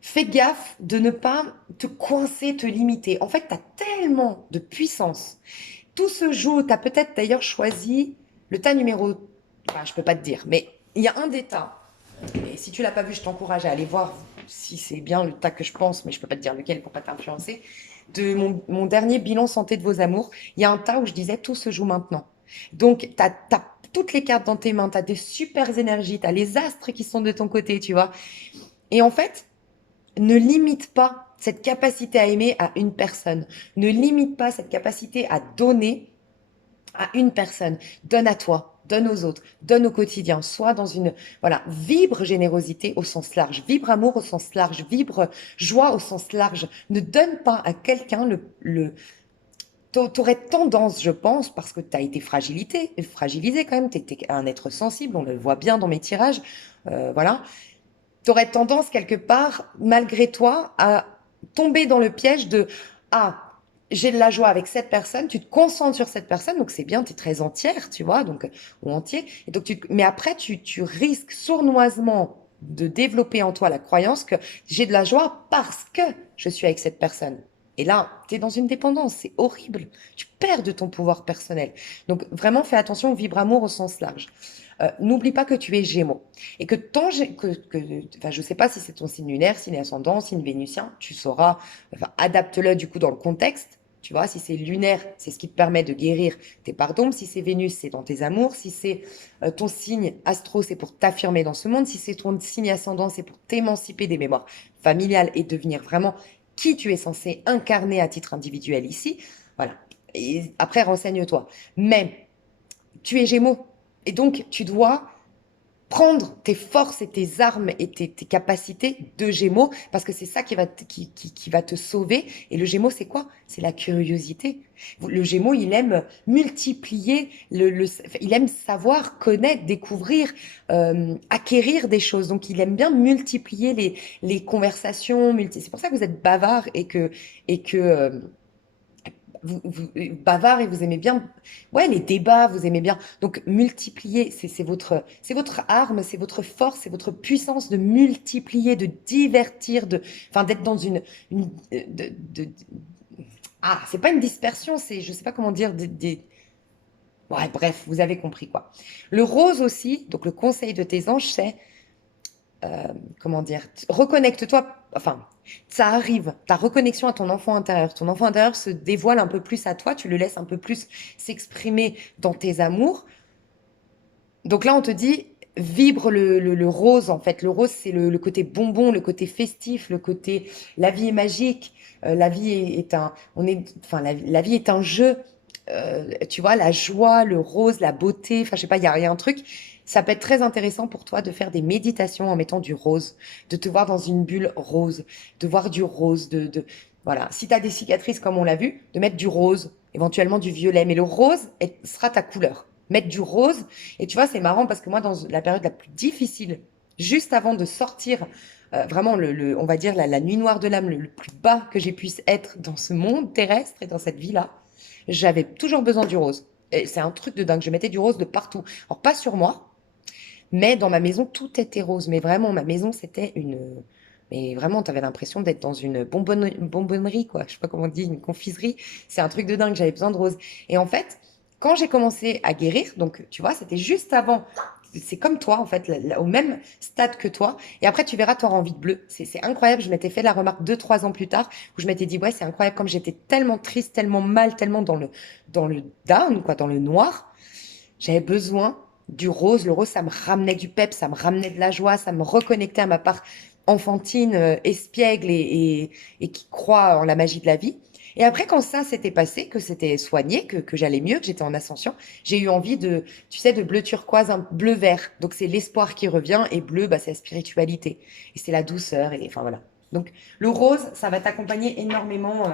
fais gaffe de ne pas te coincer, te limiter. En fait, tu as tellement de puissance. Tout se joue. Tu as peut-être d'ailleurs choisi le tas numéro. Enfin, je peux pas te dire, mais il y a un des tas. Et si tu l'as pas vu, je t'encourage à aller voir si c'est bien le tas que je pense, mais je peux pas te dire lequel pour pas t'influencer. De mon dernier bilan santé de vos amours, il y a un tas où je disais tout se joue maintenant. Donc, tu as toutes les cartes dans tes mains, tu as des super énergies, tu as les astres qui sont de ton côté, tu vois. Et en fait, ne limite pas cette capacité à aimer à une personne. Ne limite pas cette capacité à donner à une personne. Donne à toi, donne aux autres, donne au quotidien. Sois dans une, voilà, vibre générosité au sens large, vibre amour au sens large, vibre joie au sens large. Ne donne pas à quelqu'un T'aurais tendance, je pense, parce que tu as été fragilisé quand même, tu étais un être sensible, on le voit bien dans mes tirages, voilà. Tu aurais tendance quelque part, malgré toi, à tomber dans le piège de ah, j'ai de la joie avec cette personne, tu te concentres sur cette personne, donc c'est bien, tu es très entière, tu vois, donc ou entier. Et donc mais après, tu risques sournoisement de développer en toi la croyance que j'ai de la joie parce que je suis avec cette personne. Et là, tu es dans une dépendance, c'est horrible. Tu perds de ton pouvoir personnel. Donc vraiment, fais attention au vibre-amour au sens large. N'oublie pas que tu es Gémeaux et que enfin, je sais pas si c'est ton signe lunaire, signe ascendant, signe vénusien, tu sauras, enfin, adapte-le du coup dans le contexte. Tu vois, si c'est lunaire, c'est ce qui te permet de guérir tes pardons. Si c'est Vénus, c'est dans tes amours. Si c'est ton signe astro, c'est pour t'affirmer dans ce monde. Si c'est ton signe ascendant, c'est pour t'émanciper des mémoires familiales et devenir vraiment qui tu es censé incarner à titre individuel ici. Voilà. Et après, renseigne-toi. Mais tu es Gémeaux. Et donc, tu dois prendre tes forces et tes armes et tes capacités de Gémeaux, parce que c'est ça qui va te sauver. Et le Gémeaux, c'est quoi? C'est la curiosité. Le Gémeaux, il aime multiplier, il aime savoir, connaître, découvrir, acquérir des choses. Donc, il aime bien multiplier les conversations. C'est pour ça que vous êtes bavard et que bavard et vous aimez bien, ouais, les débats, vous aimez bien. Donc, multiplier, c'est votre arme, c'est votre force, c'est votre puissance de multiplier, de divertir, enfin, d'être dans c'est pas une dispersion, c'est, je sais pas comment dire, ouais, bref, vous avez compris quoi. Le rose aussi, donc le conseil de tes anges, c'est comment dire, reconnecte-toi, enfin, ça arrive, ta reconnexion à ton enfant intérieur. Ton enfant intérieur se dévoile un peu plus à toi, tu le laisses un peu plus s'exprimer dans tes amours. Donc là, on te dit, vibre le rose, en fait. Le rose, c'est le côté bonbon, le côté festif, le côté, la vie est magique, la vie est un, enfin, la vie est un jeu. Tu vois, la joie, le rose, la beauté, enfin, je sais pas, il y a un truc. Ça peut être très intéressant pour toi de faire des méditations en mettant du rose, de te voir dans une bulle rose, de voir du rose, voilà. Si tu as des cicatrices comme on l'a vu, de mettre du rose, éventuellement du violet, mais le rose sera ta couleur. Mettre du rose, et tu vois, c'est marrant parce que moi, dans la période la plus difficile, juste avant de sortir, vraiment, on va dire la nuit noire de l'âme, le plus bas que j'ai puisse être dans ce monde terrestre et dans cette vie-là, j'avais toujours besoin du rose. Et c'est un truc de dingue. Je mettais du rose de partout. Alors, pas sur moi, mais dans ma maison, tout était rose. Mais vraiment, ma maison, c'était une. Mais vraiment, tu avais l'impression d'être dans une bonbonnerie, quoi. Je sais pas comment on dit, une confiserie. C'est un truc de dingue. J'avais besoin de rose. Et en fait, quand j'ai commencé à guérir, donc tu vois, c'était juste avant. C'est comme toi, en fait, au même stade que toi. Et après, tu verras, tu auras envie de bleu. C'est incroyable. Je m'étais fait la remarque 2, 3 ans plus tard où je m'étais dit, ouais, c'est incroyable. Comme j'étais tellement triste, tellement mal, tellement dans le down, quoi, dans le noir, j'avais besoin du rose. Le rose, ça me ramenait du pep, ça me ramenait de la joie, ça me reconnectait à ma part enfantine, espiègle et qui croit en la magie de la vie. Et après, quand ça s'était passé, que c'était soigné, que j'allais mieux, que j'étais en ascension, j'ai eu envie tu sais, de bleu turquoise, un bleu vert. Donc c'est l'espoir qui revient et bleu, bah, c'est la spiritualité. Et c'est la douceur et enfin voilà. Donc, le rose, ça va t'accompagner énormément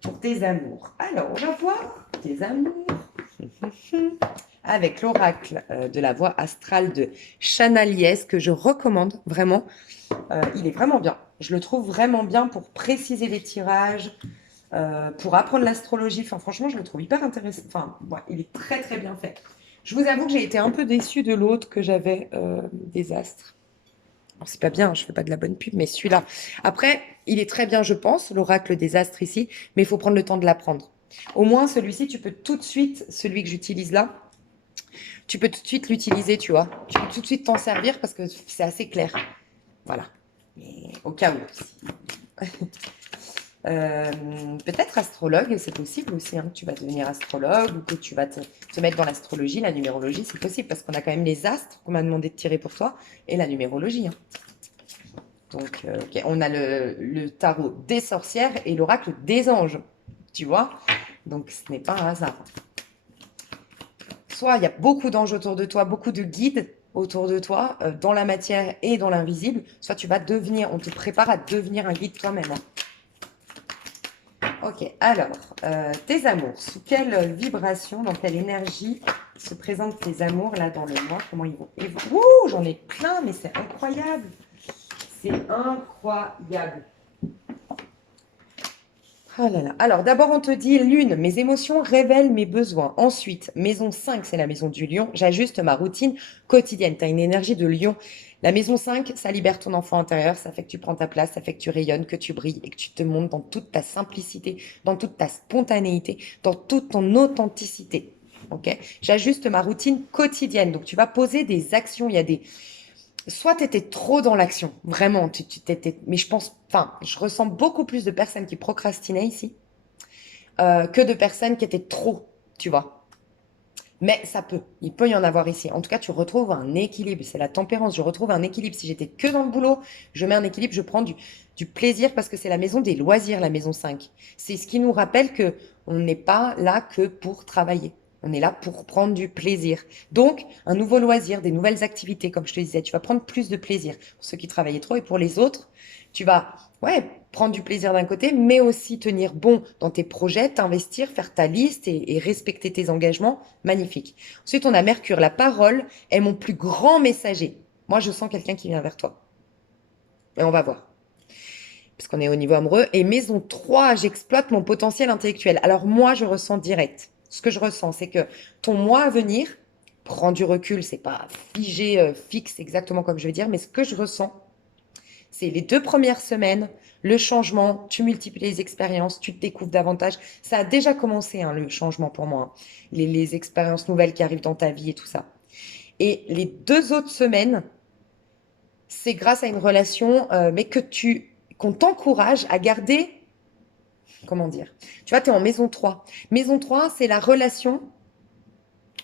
pour tes amours. Alors, on va voir tes amours avec l'oracle de la voix astrale de Shana Lies, que je recommande vraiment. Il est vraiment bien. Je le trouve vraiment bien pour préciser les tirages, pour apprendre l'astrologie. Enfin, franchement, je le trouve hyper intéressant. Enfin, ouais, il est très, très bien fait. Je vous avoue que j'ai été un peu déçue de l'autre que j'avais des astres. Alors, c'est pas bien, je fais pas de la bonne pub, mais celui-là. Après, il est très bien, je pense, l'oracle des astres ici, mais il faut prendre le temps de l'apprendre. Au moins, celui-ci, tu peux tout de suite, celui que j'utilise là, tu peux tout de suite l'utiliser, tu vois. Tu peux tout de suite t'en servir parce que c'est assez clair. Voilà. Mais au cas où. Peut-être astrologue, c'est possible aussi, hein, que tu vas devenir astrologue ou que tu vas te mettre dans l'astrologie, la numérologie, c'est possible parce qu'on a quand même les astres qu'on m'a demandé de tirer pour toi et la numérologie. Hein. Donc, ok, on a le tarot des sorcières et l'oracle des anges, tu vois. Donc, ce n'est pas un hasard. Soit il y a beaucoup d'anges autour de toi, beaucoup de guides autour de toi, dans la matière et dans l'invisible, soit tu vas devenir, on te prépare à devenir un guide toi-même. Hein. Ok, alors, tes amours, sous quelle vibration, dans quelle énergie se présentent tes amours là dans le mois? Comment ils vont évoluer? Ouh, j'en ai plein, mais c'est incroyable. C'est incroyable. Oh là là. Alors, d'abord, on te dit lune, mes émotions révèlent mes besoins. Ensuite, maison 5, c'est la maison du lion. J'ajuste ma routine quotidienne. Tu as une énergie de lion. La maison 5, ça libère ton enfant intérieur, ça fait que tu prends ta place, ça fait que tu rayonnes, que tu brilles et que tu te montres dans toute ta simplicité, dans toute ta spontanéité, dans toute ton authenticité. Ok? J'ajuste ma routine quotidienne. Donc, tu vas poser des actions. Il y a des, soit tu étais trop dans l'action, vraiment, mais je pense, enfin, je ressens beaucoup plus de personnes qui procrastinaient ici que de personnes qui étaient trop, tu vois. Mais ça peut, il peut y en avoir ici. En tout cas, tu retrouves un équilibre, c'est la tempérance, je retrouve un équilibre. Si j'étais que dans le boulot, je mets un équilibre, je prends du plaisir parce que c'est la maison des loisirs, la maison 5. C'est ce qui nous rappelle que on n'est pas là que pour travailler. On est là pour prendre du plaisir. Donc, un nouveau loisir, des nouvelles activités, comme je te disais, tu vas prendre plus de plaisir pour ceux qui travaillaient trop et pour les autres, tu vas, ouais, prendre du plaisir d'un côté, mais aussi tenir bon dans tes projets, t'investir, faire ta liste et respecter tes engagements. Magnifique. Ensuite, on a Mercure. La parole est mon plus grand messager. Moi, je sens quelqu'un qui vient vers toi. Et on va voir. Parce qu'on est au niveau amoureux. Et maison 3, j'exploite mon potentiel intellectuel. Alors moi, je ressens direct. Ce que je ressens, c'est que ton mois à venir, prends du recul, c'est pas figé, fixe exactement comme je veux dire, mais ce que je ressens, c'est les 2 premières semaines, le changement, tu multiplies les expériences, tu te découvres davantage. Ça a déjà commencé, hein, le changement pour moi. Hein. Les expériences nouvelles qui arrivent dans ta vie et tout ça. Et les 2 autres semaines, c'est grâce à une relation, mais qu'on t'encourage à garder, comment dire? Tu vois, tu es en maison 3. Maison 3, c'est la relation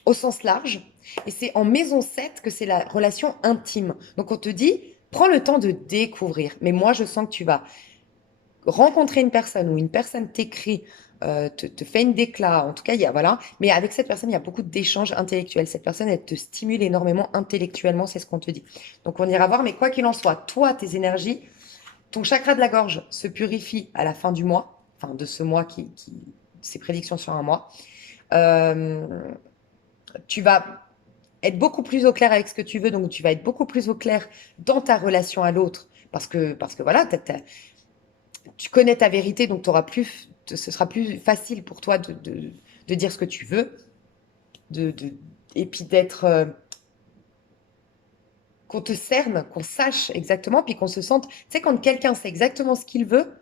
au sens large. Et c'est en maison 7 que c'est la relation intime. Donc on te dit, prends le temps de découvrir. Mais moi, je sens que tu vas rencontrer une personne ou une personne t'écrit, te fait une déclat, en tout cas, il y a, voilà. Mais avec cette personne, il y a beaucoup d'échanges intellectuels. Cette personne, elle te stimule énormément intellectuellement, c'est ce qu'on te dit. Donc, on ira voir, mais quoi qu'il en soit, toi, tes énergies, ton chakra de la gorge se purifie à la fin du mois, enfin, de ce mois ses prédictions sur un mois. Euh, Tu vas être beaucoup plus au clair avec ce que tu veux, donc tu vas être beaucoup plus au clair dans ta relation à l'autre. Parce que voilà, tu connais ta vérité, donc ce sera plus facile pour toi de dire ce que tu veux, et puis qu'on te cerne, qu'on sache exactement, puis qu'on se sente. Tu sais, quand quelqu'un sait exactement ce qu'il veut,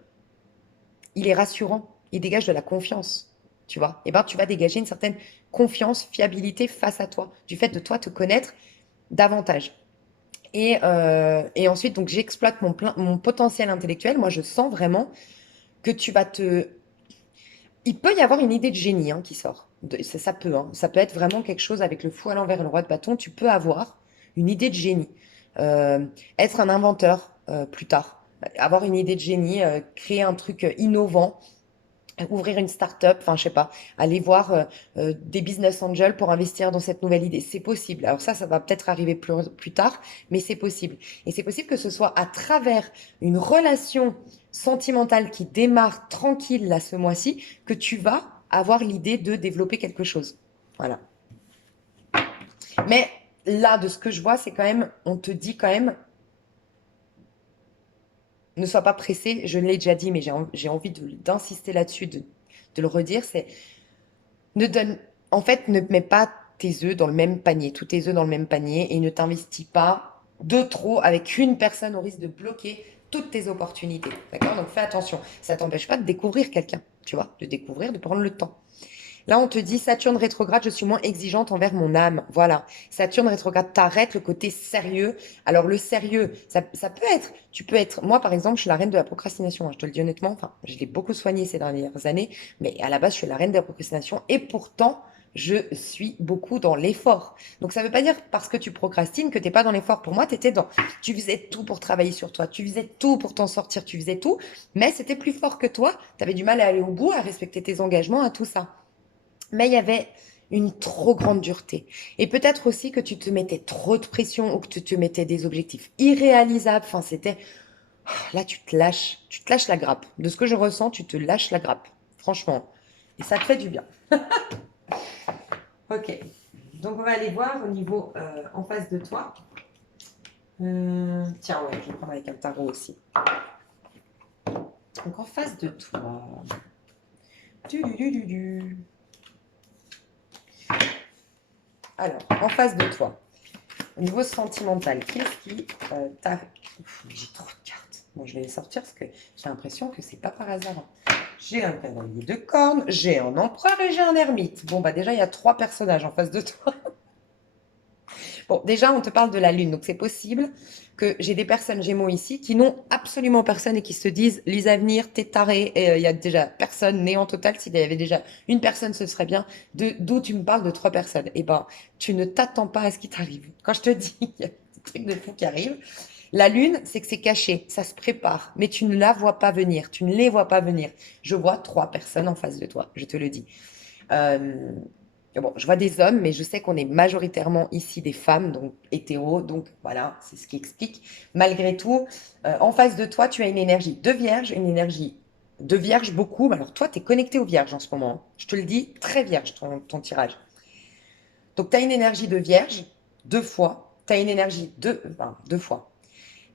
il est rassurant, il dégage de la confiance, tu vois. Et ben, tu vas dégager une certaine confiance, fiabilité face à toi, du fait de toi te connaître davantage. Et ensuite, donc, j'exploite mon potentiel intellectuel. Moi, je sens vraiment que tu vas te il peut y avoir une idée de génie hein, qui sort. Ça peut, hein. Ça peut être vraiment quelque chose avec le fou à l'envers et le roi de bâton. Tu peux avoir une idée de génie. Être un inventeur plus tard. Avoir une idée de génie, créer un truc innovant. ouvrir une start-up, enfin je sais pas, aller voir des business angels pour investir dans cette nouvelle idée. C'est possible. Alors ça va peut-être arriver plus tard, mais c'est possible. Et c'est possible que ce soit à travers une relation sentimentale qui démarre tranquille là ce mois-ci que tu vas avoir l'idée de développer quelque chose. Voilà. Mais là, de ce que je vois, c'est quand même, on te dit quand même, ne sois pas pressé. Je l'ai déjà dit, mais j'ai envie d'insister là-dessus, de le redire. C'est ne donne, en fait, ne mets pas tes œufs dans le même panier, tous tes œufs dans le même panier et ne t'investis pas de trop avec une personne au risque de bloquer toutes tes opportunités. D'accord? Donc fais attention. Ça t'empêche pas de découvrir quelqu'un, tu vois, de découvrir, de prendre le temps. Là, on te dit Saturne rétrograde, je suis moins exigeante envers mon âme. Voilà. Saturne rétrograde, t'arrêtes le côté sérieux. Alors, le sérieux, ça peut être, tu peux être, moi, par exemple, je suis la reine de la procrastination, hein, je te le dis honnêtement. Enfin, je l'ai beaucoup soignée ces dernières années, mais à la base, je suis la reine de la procrastination et pourtant, je suis beaucoup dans l'effort. Donc, ça veut pas dire parce que tu procrastines que t'es pas dans l'effort. Pour moi, t'étais dans, tu faisais tout pour travailler sur toi, tu faisais tout pour t'en sortir, tu faisais tout, mais c'était plus fort que toi. T'avais du mal à aller au bout, à respecter tes engagements, à tout ça. Mais il y avait une trop grande dureté. Et peut-être aussi que tu te mettais trop de pression ou que tu te mettais des objectifs irréalisables. Enfin, c'était... Là, tu te lâches la grappe. De ce que je ressens, tu te lâches la grappe. Franchement. Et ça te fait du bien. Ok. Donc, on va aller voir au niveau en face de toi. Tiens, ouais, je vais prendre avec un tarot aussi. Donc, en face de toi. Du, du, du, du, du. Alors, en face de toi. Au niveau sentimental, qu'est-ce qui t'a... J'ai trop de cartes. Bon, je vais les sortir parce que j'ai l'impression que c'est pas par hasard. J'ai un cavalier de cornes, j'ai un empereur et j'ai un ermite. Bon, bah déjà, il y a 3 personnages en face de toi. Bon, déjà, on te parle de la lune, donc c'est possible que j'ai des personnes Gémeaux ici qui n'ont absolument personne et qui se disent Lisa Avenir, t'es taré, et il y a déjà personne, néant total. S'il y avait déjà une personne, ce serait bien. D'où tu me parles de 3 personnes. Eh ben, tu ne t'attends pas à ce qui t'arrive. Quand je te dis qu'il y a des trucs de fou qui arrivent, la lune, c'est que c'est caché, ça se prépare, mais tu ne la vois pas venir, tu ne les vois pas venir. Je vois 3 personnes en face de toi, je te le dis. Euh, bon, je vois des hommes, mais je sais qu'on est majoritairement ici des femmes, donc hétéros, donc voilà, c'est ce qui explique. Malgré tout, en face de toi, tu as une énergie de vierge, une énergie de vierge beaucoup. Alors toi, tu es connecté aux vierges en ce moment, hein. Je te le dis, très vierge ton tirage. Donc tu as une énergie de vierge, 2 fois. Tu as une énergie de... Enfin, 2 fois.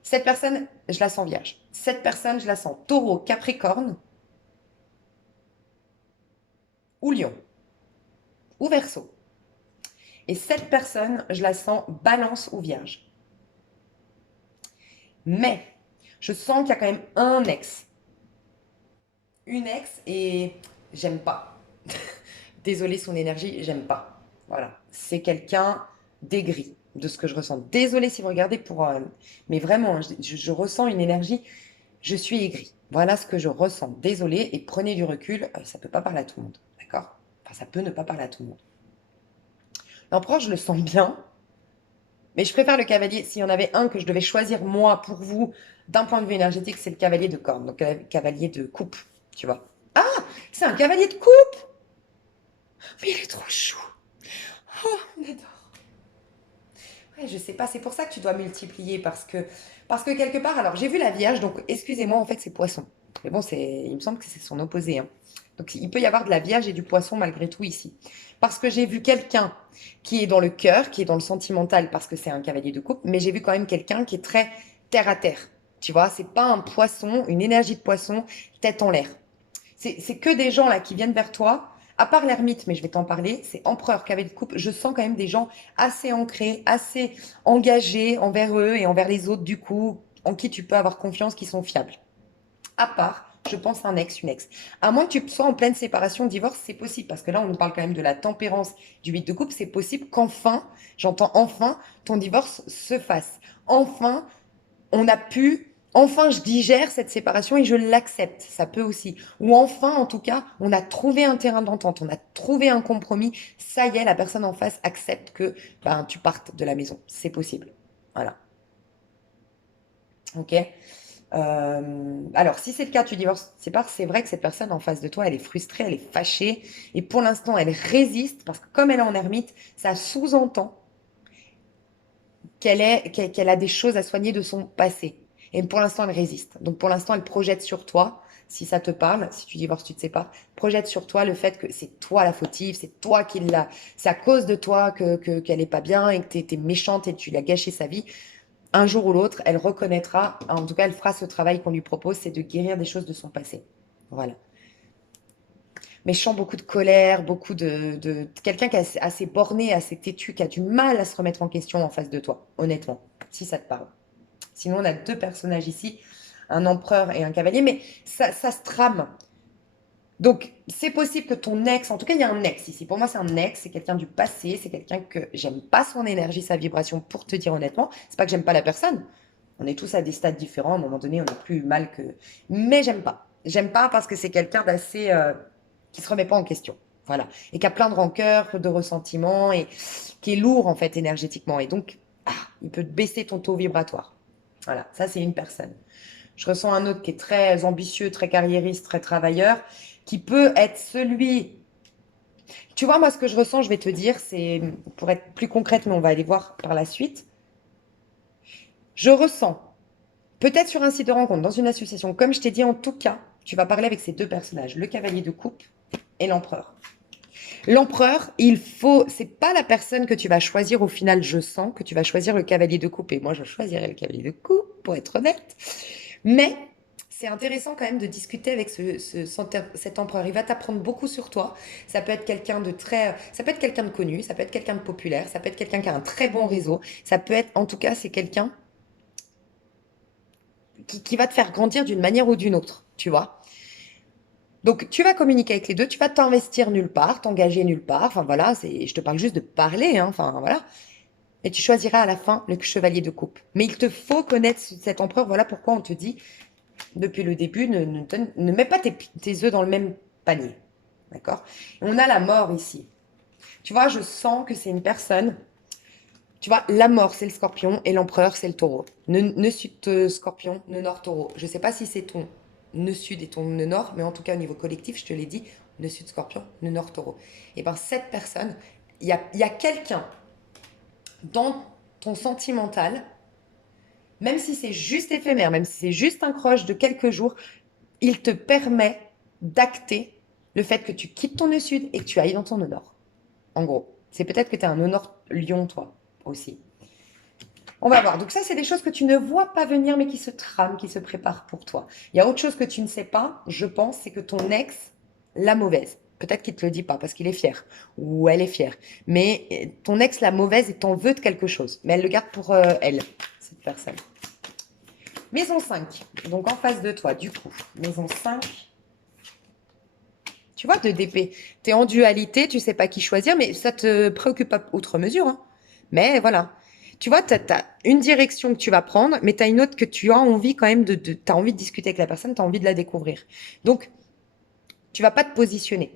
Cette personne, je la sens vierge. Cette personne, je la sens taureau, capricorne ou lion ou verseau. Et cette personne, je la sens balance ou vierge. Mais je sens qu'il y a quand même un ex. Une ex et j'aime pas. Désolée son énergie, j'aime pas. Voilà. C'est quelqu'un d'aigri de ce que je ressens. Désolée si vous regardez pour... mais vraiment, hein, je ressens une énergie. Je suis aigri. Voilà ce que je ressens. Désolée et prenez du recul. Ça peut pas parler à tout le monde. D'accord? Enfin, ça peut ne pas parler à tout le monde. L'empereur, je le sens bien. Mais je préfère le cavalier. S'il y en avait un que je devais choisir moi pour vous, d'un point de vue énergétique, c'est le cavalier de corne, donc le cavalier de coupe, tu vois. Ah, c'est un cavalier de coupe! Mais il est trop chou! Oh, on adore! Ouais, je sais pas, c'est pour ça que tu dois multiplier, parce que quelque part, alors j'ai vu la Vierge, donc excusez-moi, en fait c'est Poisson. Mais bon, il me semble que c'est son opposé, hein. Donc il peut y avoir de la Vierge et du Poisson malgré tout ici. Parce que j'ai vu quelqu'un qui est dans le cœur, qui est dans le sentimental, parce que c'est un cavalier de coupe, mais j'ai vu quand même quelqu'un qui est très terre à terre. Tu vois, c'est pas un poisson, une énergie de poisson, tête en l'air. C'est que des gens là qui viennent vers toi, à part l'ermite, mais je vais t'en parler, c'est empereur, cavalier de coupe. Je sens quand même des gens assez ancrés, assez engagés envers eux et envers les autres, du coup, en qui tu peux avoir confiance, qui sont fiables. À part, je pense, un ex, une ex. À moins que tu sois en pleine séparation, divorce, c'est possible, parce que là, on nous parle quand même de la tempérance du 8 de coupe. C'est possible qu'enfin, j'entends enfin, ton divorce se fasse. Enfin, on a pu, enfin, je digère cette séparation et je l'accepte. Ça peut aussi. Ou enfin, en tout cas, on a trouvé un terrain d'entente, on a trouvé un compromis. Ça y est, la personne en face accepte que ben, tu partes de la maison. C'est possible. Voilà. Ok. Alors, si c'est le cas, tu divorces, c'est vrai que cette personne en face de toi, elle est frustrée, elle est fâchée, et pour l'instant, elle résiste, parce que comme elle est en ermite, ça sous-entend qu'elle a des choses à soigner de son passé. Et pour l'instant, elle résiste. Donc pour l'instant, elle projette sur toi, si ça te parle, si tu divorces, tu te sépares, projette sur toi le fait que c'est toi la fautive, c'est toi qui l'a, c'est à cause de toi qu'elle est pas bien et que t'es méchante et que tu lui as gâché sa vie. Un jour ou l'autre, elle reconnaîtra, en tout cas, elle fera ce travail qu'on lui propose, c'est de guérir des choses de son passé. Voilà. Mais je sens beaucoup de colère, beaucoup de quelqu'un qui est assez borné, assez têtu, qui a du mal à se remettre en question en face de toi, honnêtement, si ça te parle. Sinon, on a deux personnages ici, un empereur et un cavalier, mais ça se trame. Donc, c'est possible que ton ex, en tout cas, il y a un ex ici. Pour moi, c'est un ex, c'est quelqu'un du passé, c'est quelqu'un que j'aime pas son énergie, sa vibration, pour te dire honnêtement. C'est pas que j'aime pas la personne. On est tous à des stades différents. À un moment donné, on est plus mal que. Mais j'aime pas. J'aime pas parce que c'est quelqu'un d'assez. Qui se remet pas en question. Voilà. Et qui a plein de rancœur, de ressentiments et qui est lourd, en fait, énergétiquement. Et donc, il peut te baisser ton taux vibratoire. Voilà. Ça, c'est une personne. Je ressens un autre qui est très ambitieux, très carriériste, très travailleur, qui peut être celui. Tu vois, moi, ce que je ressens, je vais te dire, c'est, pour être plus concrète, mais on va aller voir par la suite. Je ressens, peut-être sur un site de rencontre, dans une association, comme je t'ai dit, en tout cas, tu vas parler avec ces deux personnages, le cavalier de coupe et l'empereur. L'empereur, c'est pas la personne que tu vas choisir au final, je sens que tu vas choisir le cavalier de coupe. Et moi, je choisirais le cavalier de coupe, pour être honnête. Mais c'est intéressant quand même de discuter avec cet empereur. Il va t'apprendre beaucoup sur toi. Ça peut être quelqu'un de très, ça peut être quelqu'un de connu, ça peut être quelqu'un de populaire, ça peut être quelqu'un qui a un très bon réseau. Ça peut être, en tout cas, c'est quelqu'un qui va te faire grandir d'une manière ou d'une autre, tu vois. Donc, tu vas communiquer avec les deux, tu vas t'investir nulle part, t'engager nulle part. Enfin, voilà, je te parle juste de parler, hein, enfin, voilà. Et tu choisiras à la fin le chevalier de coupe. Mais il te faut connaître cet empereur. Voilà pourquoi on te dit, depuis le début, ne mets pas tes œufs dans le même panier. D'accord? On a la mort ici. Tu vois, je sens que c'est une personne. Tu vois, la mort, c'est le scorpion et l'empereur, c'est le taureau. Nœud sud scorpion, nœud nord taureau. Je ne sais pas si c'est ton nœud sud et ton nœud nord, mais en tout cas, au niveau collectif, je te l'ai dit, nœud sud scorpion, nœud nord taureau. Et bien, cette personne, il y a quelqu'un dans ton sentimental, même si c'est juste éphémère, même si c'est juste un croche de quelques jours, il te permet d'acter le fait que tu quittes ton nœud sud et que tu ailles dans ton nœud nord. En gros, c'est peut-être que tu as un nœud nord lion, toi, aussi. On va voir. Donc ça, c'est des choses que tu ne vois pas venir, mais qui se trament, qui se préparent pour toi. Il y a autre chose que tu ne sais pas, je pense, c'est que ton ex, la mauvaise, peut-être qu'il ne te le dit pas parce qu'il est fier, ou elle est fière, mais ton ex, la mauvaise, t'en veut de quelque chose. Mais elle le garde pour elle, cette personne. Maison 5, donc en face de toi, du coup. Maison 5. Tu vois, 2 d'épée. Tu es en dualité, tu sais pas qui choisir, mais ça te préoccupe pas outre mesure, hein. Mais voilà. Tu vois, tu as une direction que tu vas prendre, mais tu as une autre que tu as envie quand même tu as envie de discuter avec la personne, tu as envie de la découvrir. Donc, tu vas pas te positionner.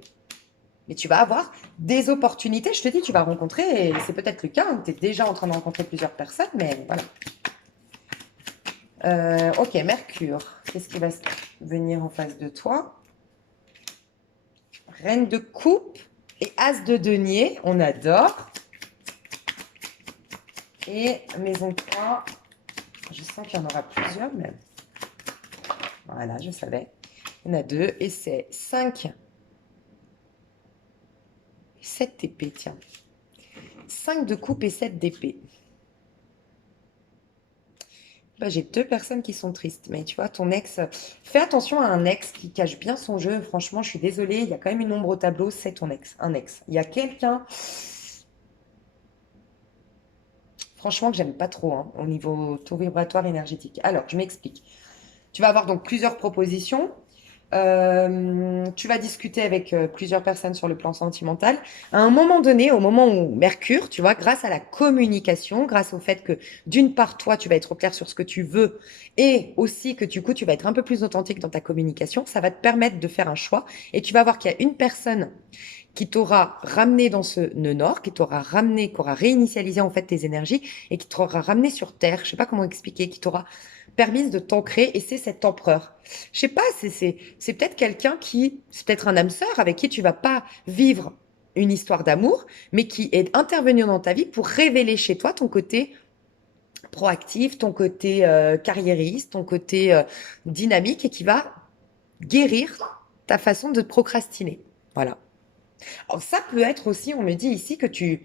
Mais tu vas avoir des opportunités. Je te dis, tu vas rencontrer, et c'est peut-être le cas, hein, tu es déjà en train de rencontrer plusieurs personnes, mais voilà. Ok, Mercure. Qu'est-ce qui va venir en face de toi? Reine de coupe et as de denier. On adore. Et maison 3. Je sens qu'il y en aura plusieurs même. Voilà, je savais. Il y en a 2 et c'est 5. 7 d'épée, tiens. 5 de coupe et 7 d'épée. Bah, j'ai 2 personnes qui sont tristes. Mais tu vois, ton ex... Fais attention à un ex qui cache bien son jeu. Franchement, je suis désolée. Il y a quand même une ombre au tableau. C'est ton ex. Un ex. Il y a quelqu'un... Franchement, que j'aime pas trop, hein, au niveau taux vibratoire énergétique. Alors, je m'explique. Tu vas avoir donc plusieurs propositions. Tu vas discuter avec plusieurs personnes sur le plan sentimental. À un moment donné, au moment où Mercure, tu vois, grâce à la communication, grâce au fait que d'une part, toi, tu vas être au clair sur ce que tu veux et aussi que du coup, tu vas être un peu plus authentique dans ta communication, ça va te permettre de faire un choix et tu vas voir qu'il y a une personne qui t'aura ramené dans ce nœud nord, qui t'aura ramené, qui aura réinitialisé en fait tes énergies et qui t'aura ramené sur Terre, je sais pas comment expliquer, qui t'aura permise de t'ancrer et c'est cet empereur. Je sais pas, c'est peut-être quelqu'un c'est peut-être un âme sœur avec qui tu vas pas vivre une histoire d'amour, mais qui est intervenu dans ta vie pour révéler chez toi ton côté proactif, ton côté carriériste, ton côté dynamique et qui va guérir ta façon de procrastiner. Voilà. Alors, ça peut être aussi, on me dit ici que tu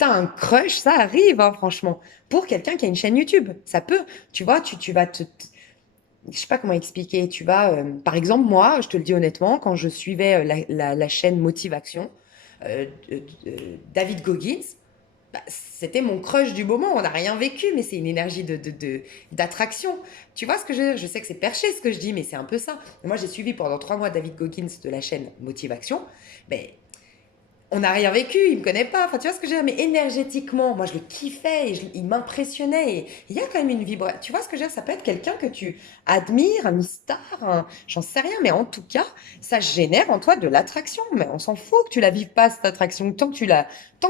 as un crush, ça arrive, hein, franchement, pour quelqu'un qui a une chaîne YouTube. Ça peut, tu vois, tu vas je sais pas comment expliquer, tu vas, par exemple, moi, je te le dis honnêtement, quand je suivais la chaîne Motivation, David Goggins, bah, c'était mon crush du moment. On n'a rien vécu, mais c'est une énergie d'attraction. Tu vois ce que je veux dire? Je sais que c'est perché ce que je dis, mais c'est un peu ça. Moi, j'ai suivi pendant 3 mois David Goggins de la chaîne Motivation. Ben, on n'a rien vécu, il me connaît pas. Enfin, tu vois ce que je veux dire? Mais énergétiquement, moi, je le kiffais, il m'impressionnait. Et il y a quand même une vibration. Tu vois ce que je veux dire? Ça peut être quelqu'un que tu admires, un star, j'en sais rien, mais en tout cas, ça génère en toi de l'attraction. Mais on s'en fout que tu la vives pas, cette attraction. Tant que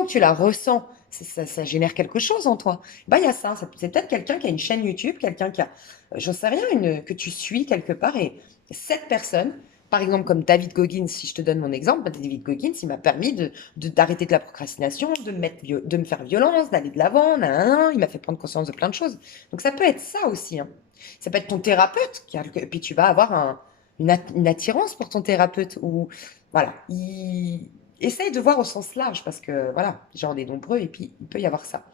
tu la ressens, ça génère quelque chose en toi. Bah, il y a ça. C'est peut-être quelqu'un qui a une chaîne YouTube, quelqu'un qui a, j'en sais rien, que tu suis quelque part. Et cette personne, par exemple, comme David Goggins, si je te donne mon exemple, bah, David Goggins, il m'a permis d'arrêter de la procrastination, de me faire violence, d'aller de l'avant, il m'a fait prendre conscience de plein de choses. Donc ça peut être ça aussi, hein. Ça peut être ton thérapeute, et puis tu vas avoir une attirance pour ton thérapeute, ou voilà, essaye de voir au sens large, parce que voilà, genre des nombreux, et puis il peut y avoir ça.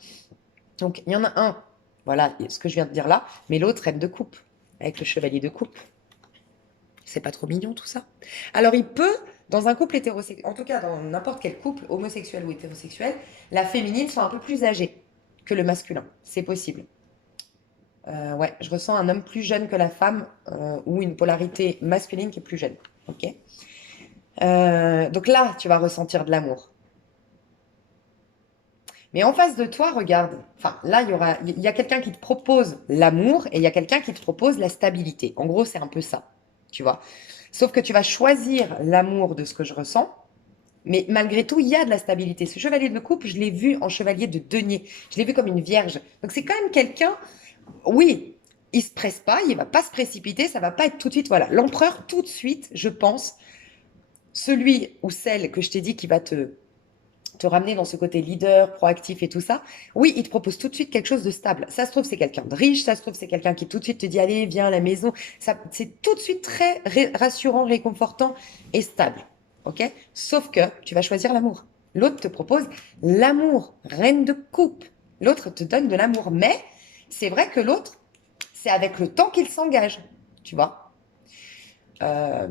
Donc il y en a un, voilà, ce que je viens de dire là, mais l'autre, reine de coupe, avec le chevalier de coupe. C'est pas trop mignon tout ça? Alors il peut, dans un couple hétérosexuel, en tout cas dans n'importe quel couple, homosexuel ou hétérosexuel, la féminine soit un peu plus âgée que le masculin. C'est possible. Ouais, je ressens un homme plus jeune que la femme ou une polarité masculine qui est plus jeune. Ok. Donc là, tu vas ressentir de l'amour. Mais en face de toi, regarde. Enfin, là, il y a quelqu'un qui te propose l'amour et il y a quelqu'un qui te propose la stabilité. En gros, c'est un peu ça. Tu vois. Sauf que tu vas choisir l'amour de ce que je ressens. Mais malgré tout, il y a de la stabilité. Ce chevalier de coupe, je l'ai vu en chevalier de denier. Je l'ai vu comme une vierge. Donc c'est quand même quelqu'un, oui, il se presse pas, il va pas se précipiter, ça va pas être tout de suite. Voilà, l'empereur, tout de suite, je pense, celui ou celle que je t'ai dit qui va te ramener dans ce côté leader, proactif et tout ça, oui, il te propose tout de suite quelque chose de stable. Ça se trouve, c'est quelqu'un de riche, ça se trouve, c'est quelqu'un qui tout de suite te dit, allez, viens à la maison. Ça, c'est tout de suite très rassurant, réconfortant et stable. Ok? Sauf que tu vas choisir l'amour. L'autre te propose l'amour, reine de coupe. L'autre te donne de l'amour. Mais c'est vrai que l'autre, c'est avec le temps qu'il s'engage. Tu vois? Euh,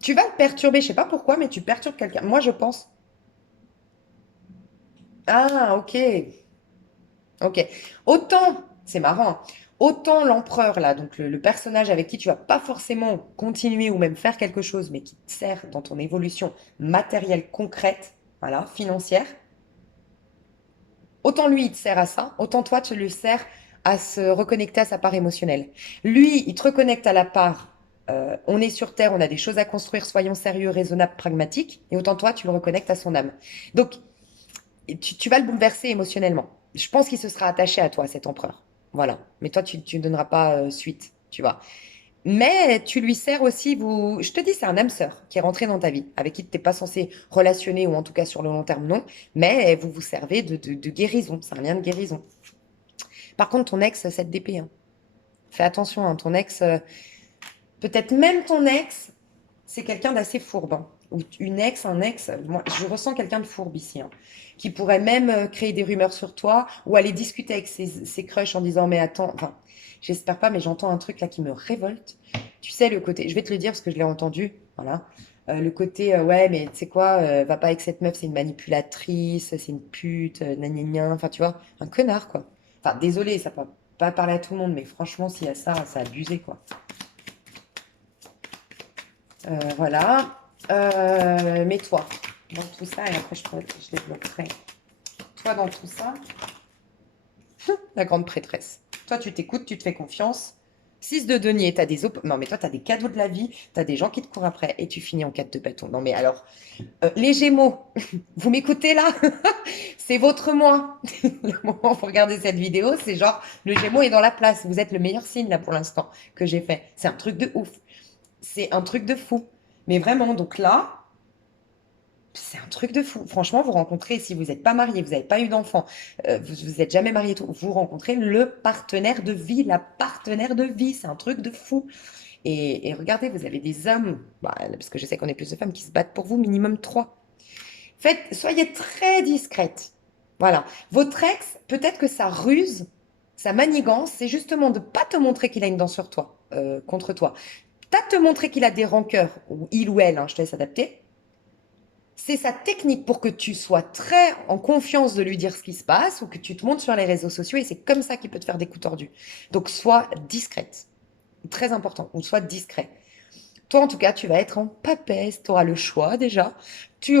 Tu vas le perturber, je sais pas pourquoi, mais tu perturbes quelqu'un. Moi, je pense. Ah, ok. Ok. Autant, c'est marrant, hein. Autant l'empereur, là, donc le personnage avec qui tu vas pas forcément continuer ou même faire quelque chose, mais qui te sert dans ton évolution matérielle concrète, voilà, financière, autant lui, il te sert à ça, autant toi, tu lui sers à se reconnecter à sa part émotionnelle. Lui, il te reconnecte à la part, on est sur Terre, on a des choses à construire, soyons sérieux, raisonnables, pragmatiques, et autant toi, tu le reconnectes à son âme. Donc, tu vas le bouleverser émotionnellement. Je pense qu'il se sera attaché à toi, cet empereur. Voilà. Mais toi, tu ne donneras pas suite, tu vois. Mais tu lui sers aussi, je te dis, c'est un âme sœur qui est rentré dans ta vie, avec qui tu n'es pas censé relationner, ou en tout cas sur le long terme, non. Mais vous vous servez de guérison. C'est un lien de guérison. Par contre, ton ex, cette d'épée, hein. Fais attention, hein, ton ex, peut-être même ton ex, c'est quelqu'un d'assez fourbe, hein. Ou une ex, un ex, moi, je ressens quelqu'un de fourbe ici, hein, qui pourrait même créer des rumeurs sur toi ou aller discuter avec ses crushs en disant, mais attends, enfin, j'espère pas, mais j'entends un truc là qui me révolte. Tu sais, le côté, je vais te le dire parce que je l'ai entendu, voilà. Le côté, ouais, mais tu sais quoi, va pas avec cette meuf, c'est une manipulatrice, c'est une pute, gna gna gna. Enfin, tu vois, un connard, quoi. Enfin, désolé, ça peut pas parler à tout le monde, mais franchement, s'il y a ça, c'est abusé, quoi. Voilà. Mets-toi dans tout ça et après je débloquerai. Toi dans tout ça, la grande prêtresse. Toi tu t'écoutes, tu te fais confiance. 6 de denier, t'as des non mais toi t'as des cadeaux de la vie, t'as des gens qui te courent après et tu finis en 4 de bâton. Non mais alors, les Gémeaux, vous m'écoutez là? C'est votre moi. Le moment où vous regardez cette vidéo, c'est genre le Gémeaux est dans la place. Vous êtes le meilleur signe là pour l'instant que j'ai fait. C'est un truc de ouf. C'est un truc de fou. Mais vraiment, donc là, c'est un truc de fou. Franchement, vous rencontrez, si vous n'êtes pas marié, vous n'avez pas eu d'enfant, vous n'êtes jamais marié, tout, vous rencontrez le partenaire de vie, la partenaire de vie. C'est un truc de fou. Et regardez, vous avez des hommes, bah, parce que je sais qu'on est plus de femmes qui se battent pour vous, minimum 3. Soyez très discrète. Voilà. Votre ex, peut-être que sa ruse, sa manigance, c'est justement de ne pas te montrer qu'il a une dent sur toi, contre toi. Pas te montrer qu'il a des rancœurs, ou il ou elle, hein, je te laisse adapter. C'est sa technique pour que tu sois très en confiance de lui dire ce qui se passe ou que tu te montres sur les réseaux sociaux et c'est comme ça qu'il peut te faire des coups tordus. Donc sois discrète. Très important. Ou sois discret. Toi, en tout cas, tu vas être en papesse, tu auras le choix déjà. Tu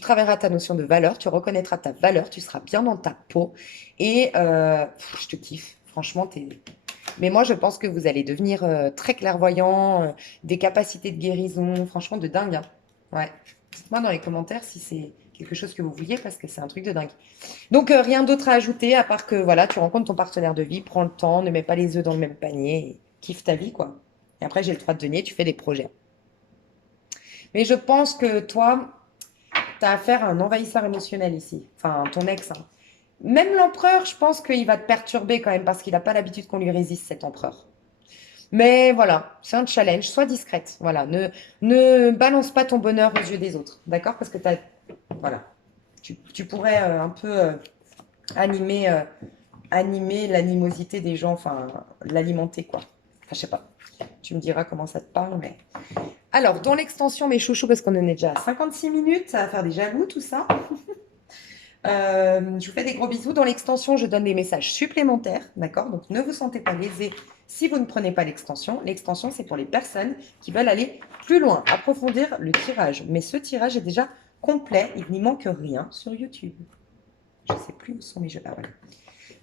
travailleras ta notion de valeur, tu reconnaîtras ta valeur, tu seras bien dans ta peau. Et je te kiffe. Franchement, t'es. Mais moi, je pense que vous allez devenir très clairvoyant, des capacités de guérison, franchement, de dingue, hein. Ouais. Dites-moi dans les commentaires si c'est quelque chose que vous vouliez parce que c'est un truc de dingue. Donc, rien d'autre à ajouter à part que voilà, tu rencontres ton partenaire de vie, prends le temps, ne mets pas les œufs dans le même panier, et kiffe ta vie, quoi. Et après, j'ai le 3 de denier, tu fais des projets. Mais je pense que toi, tu as affaire à un envahisseur émotionnel ici. Enfin, ton ex, hein. Même l'empereur, je pense qu'il va te perturber quand même parce qu'il n'a pas l'habitude qu'on lui résiste, cet empereur. Mais voilà, c'est un challenge, sois discrète. Voilà, ne balance pas ton bonheur aux yeux des autres, d'accord? Parce que voilà, tu pourrais un peu animer, animer l'animosité des gens, enfin, l'alimenter, quoi. Enfin, je sais pas. Tu me diras comment ça te parle, mais... Alors, dans l'extension, mes chouchous, parce qu'on en est déjà à 56 minutes, ça va faire des jaloux, tout ça. Je vous fais des gros bisous. Dans l'extension, je donne des messages supplémentaires, d'accord? Donc, ne vous sentez pas lésés si vous ne prenez pas l'extension. L'extension, c'est pour les personnes qui veulent aller plus loin, approfondir le tirage. Mais ce tirage est déjà complet. Il n'y manque rien sur YouTube. Je ne sais plus où sont mes jeux. Ah, voilà.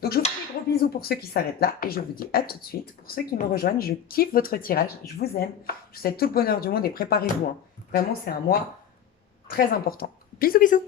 Donc, je vous fais des gros bisous pour ceux qui s'arrêtent là. Et je vous dis à tout de suite. Pour ceux qui me rejoignent, je kiffe votre tirage. Je vous aime. Je vous souhaite tout le bonheur du monde et préparez-vous, hein. Vraiment, c'est un mois très important. Bisous, bisous!